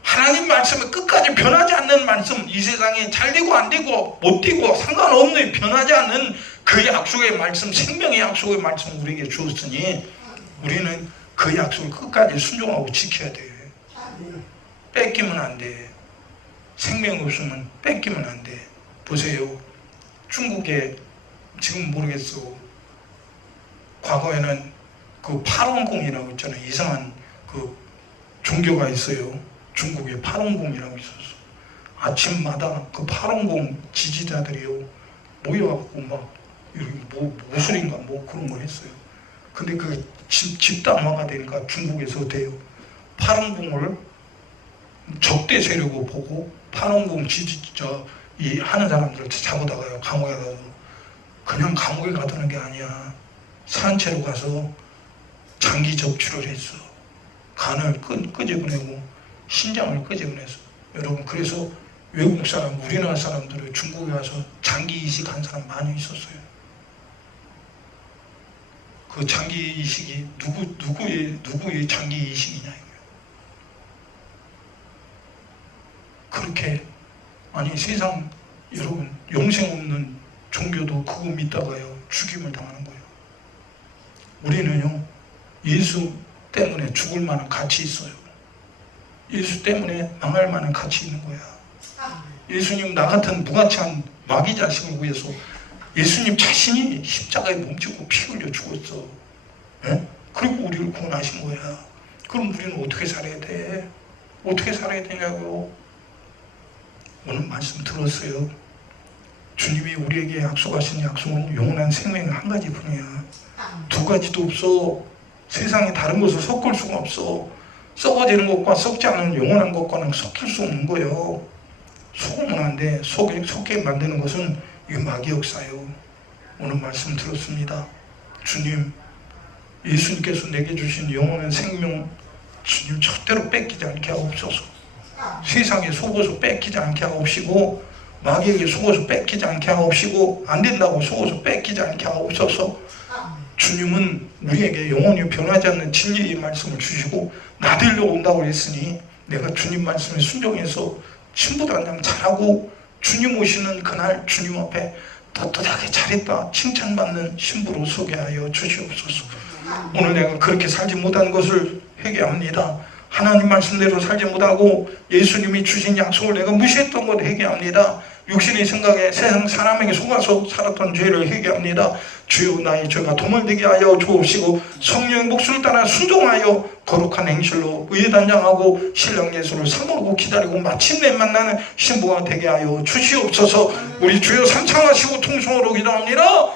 하나님 말씀에 끝까지 변하지 않는 말씀, 이 세상에 잘 되고 안 되고 못 되고 상관없는 변하지 않는 그 약속의 말씀, 생명의 약속의 말씀 우리에게 주었으니 우리는 그 약속을 끝까지 순종하고 지켜야 돼. 뺏기면 안 돼. 생명 없으면 뺏기면 안 돼. 보세요. 중국에 지금 모르겠어. 과거에는 그 파롱궁이라고 있잖아요. 이상한 그 종교가 있어요. 중국에 파롱궁이라고 있었어. 아침마다 그 파롱궁 지지자들이요 모여갖고 막 이렇게 무술인가 뭐 그런 걸 했어요. 근데 그 집단화가 되니까 중국에서 돼요. 파롱궁을 적대 세력으로 보고 파롱궁 지지자 이 하는 사람들을 잡아다가요 감옥에 가서. 그냥 감옥에 가두는 게 아니야. 산채로 가서 장기 적출을 했어. 간을 끄집어내고 신장을 끄집어냈어. 여러분, 그래서 외국 사람, 우리나라 사람들은 중국에 와서 장기 이식한 사람 많이 있었어요. 그 장기 이식이 누구의 장기 이식이냐 이거예요. 그렇게 아니 세상 여러분 영생 없는 종교도 그거 믿다가요 죽임을 당하는 거예요. 우리는요 예수 때문에 죽을 만한 가치 있어요. 예수 때문에 망할 만한 가치 있는 거야. 예수님 나 같은 무가치한 마귀 자식을 위해서 예수님 자신이 십자가에 몸짓고 피 흘려 죽었어. 예? 그리고 우리를 구원하신 거야. 그럼 우리는 어떻게 살아야 돼? 어떻게 살아야 되냐고요? 오늘 말씀 들었어요. 주님이 우리에게 약속하신 약속은 영원한 생명의 한 가지뿐이야. 두 가지도 없어. 세상에 다른 것을 섞을 수가 없어. 썩어지는 것과 썩지 않은 영원한 것과는 섞일 수 없는 거예요. 속으면 안 돼. 속게 만드는 것은 이 마귀 역사예요. 오늘 말씀 들었습니다. 주님, 예수님께서 내게 주신 영원한 생명 주님 절대로 뺏기지 않게 하옵소서. 세상에 속어서 뺏기지 않게 하옵시고 마귀에게 속어서 뺏기지 않게 하옵시고 안 된다고 속어서 뺏기지 않게 하옵소서. 주님은 우리에게 영원히 변하지 않는 진리의 말씀을 주시고 나들려 온다고 했으니 내가 주님 말씀에 순종해서 신부단장 잘하고 주님 오시는 그날 주님 앞에 떳떳하게 잘했다 칭찬받는 신부로 소개하여 주시옵소서. 오늘 내가 그렇게 살지 못한 것을 회개합니다. 하나님 말씀대로 살지 못하고 예수님이 주신 약속을 내가 무시했던 것 회개합니다. 육신의 생각에 세상 사람에게 속아서 살았던 죄를 회개합니다. 주여 나의 죄가 도말되게 하여 주옵시고 성령의 목소리를 따라 순종하여 거룩한 행실로 의단장하고 신랑 예수를 사모하고 기다리고 마침내 만나는 신부가 되게 하여 주시옵소서. 우리 주여 삼창하시고 통성으로 기도합니다.